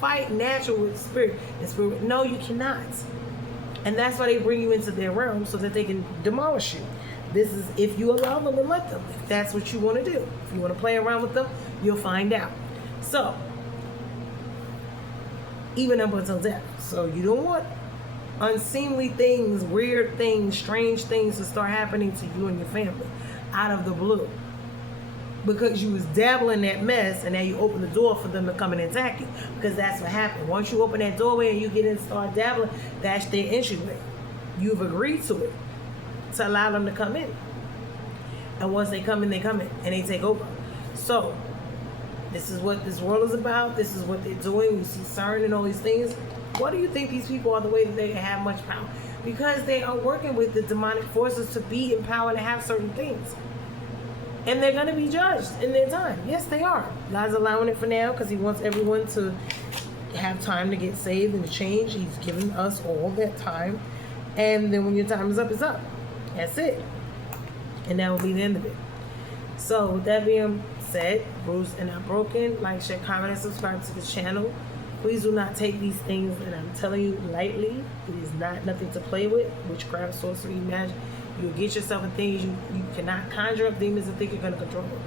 fight natural with spirit and spirit. No, you cannot. And that's why they bring you into their realm, so that they can demolish you. This is if you allow them and let them. If that's what you want to do. If you want to play around with them, you'll find out. So, even up until death. So you don't want unseemly things, weird things, strange things to start happening to you and your family out of the blue. Because you was dabbling in that mess, and now you open the door for them to come and attack you. Because that's what happened. Once you open that doorway and you get in and start dabbling, that's their entryway. You've agreed to it to allow them to come in. And once they come in, and they take over. So, this is what this world is about. This is what they're doing. You see CERN and all these things. Why do you think these people are the way that they have much power? Because they are working with the demonic forces to be in power and have certain things. And they're going to be judged in their time. Yes, they are. God's allowing it for now because he wants everyone to have time to get saved and change. He's given us all that time. And then when your time is up, it's up. That's it. And that will be the end of it. So with that being said, bruised and not broken, like, share, comment, and subscribe to the channel. Please do not take these things that I'm telling you lightly. It is not nothing to play with. Witchcraft, sorcery, magic. You'll get yourself in things. You cannot conjure up demons and think you're going to control them.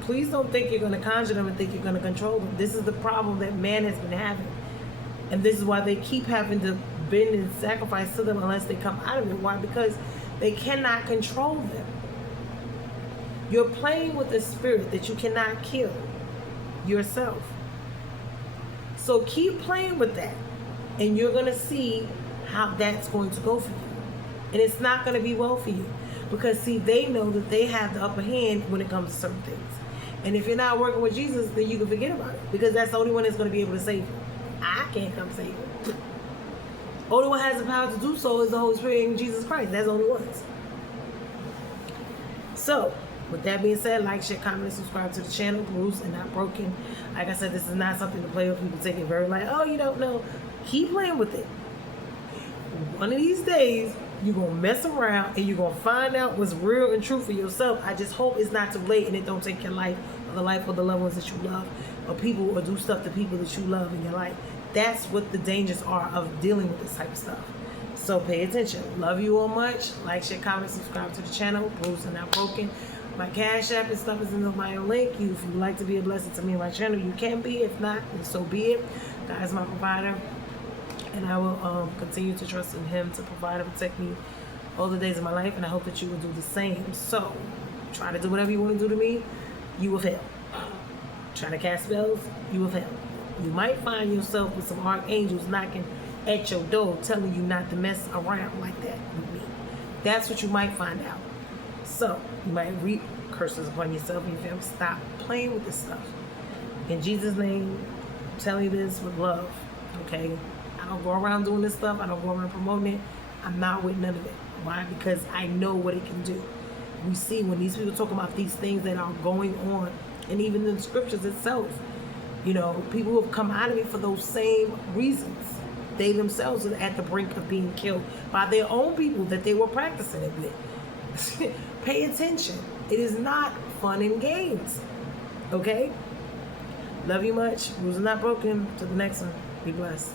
Please don't think you're going to conjure them and think you're going to control them. This is the problem that man has been having. And this is why they keep having to bend and sacrifice to them unless they come out of it. Why? Because they cannot control them. You're playing with a spirit that you cannot kill yourself. So keep playing with that. And you're going to see how that's going to go for you. And it's not going to be well for you. Because, see, they know that they have the upper hand when it comes to certain things. And if you're not working with Jesus, then you can forget about it. Because that's the only one that's going to be able to save you. I can't come save you. Only one has the power to do so is the Holy Spirit and Jesus Christ. That's the only ones. So, with that being said, like, share, comment, and subscribe to the channel. Bruised and not broken. Like I said, this is not something to play with. People take it very like, oh, you don't know. Keep playing with it. One of these days, you're going to mess around and you're going to find out what's real and true for yourself. I just hope it's not too late and it don't take your life or the life of the loved ones that you love, or people, or do stuff to people that you love in your life. That's what the dangers are of dealing with this type of stuff. So pay attention. Love you all much. Like, share, comment, subscribe to the channel. Bruised and not broken. My Cash App and stuff is in the bio link. If you'd like to be a blessing to me and my channel, you can be. If not, then so be it. God is my provider. And I will continue to trust in him to provide and protect me all the days of my life. And I hope that you will do the same. So, try to do whatever you want to do to me, you will fail. Try to cast spells, you will fail. You might find yourself with some archangels knocking at your door telling you not to mess around like that with me. That's what you might find out. So, you might reap curses upon yourself and your family. Stop playing with this stuff. In Jesus' name, I'm telling you this with love, okay? I don't go around doing this stuff. I don't go around promoting it. I'm not with none of it. Why? Because I know what it can do. We see when these people talk about these things that are going on, and even in the scriptures itself, you know, people who have come out of it for those same reasons. They themselves are at the brink of being killed by their own people that they were practicing it with. Pay attention. It is not fun and games. Okay? Love you much. Rules are not broken. To the next one. Be blessed.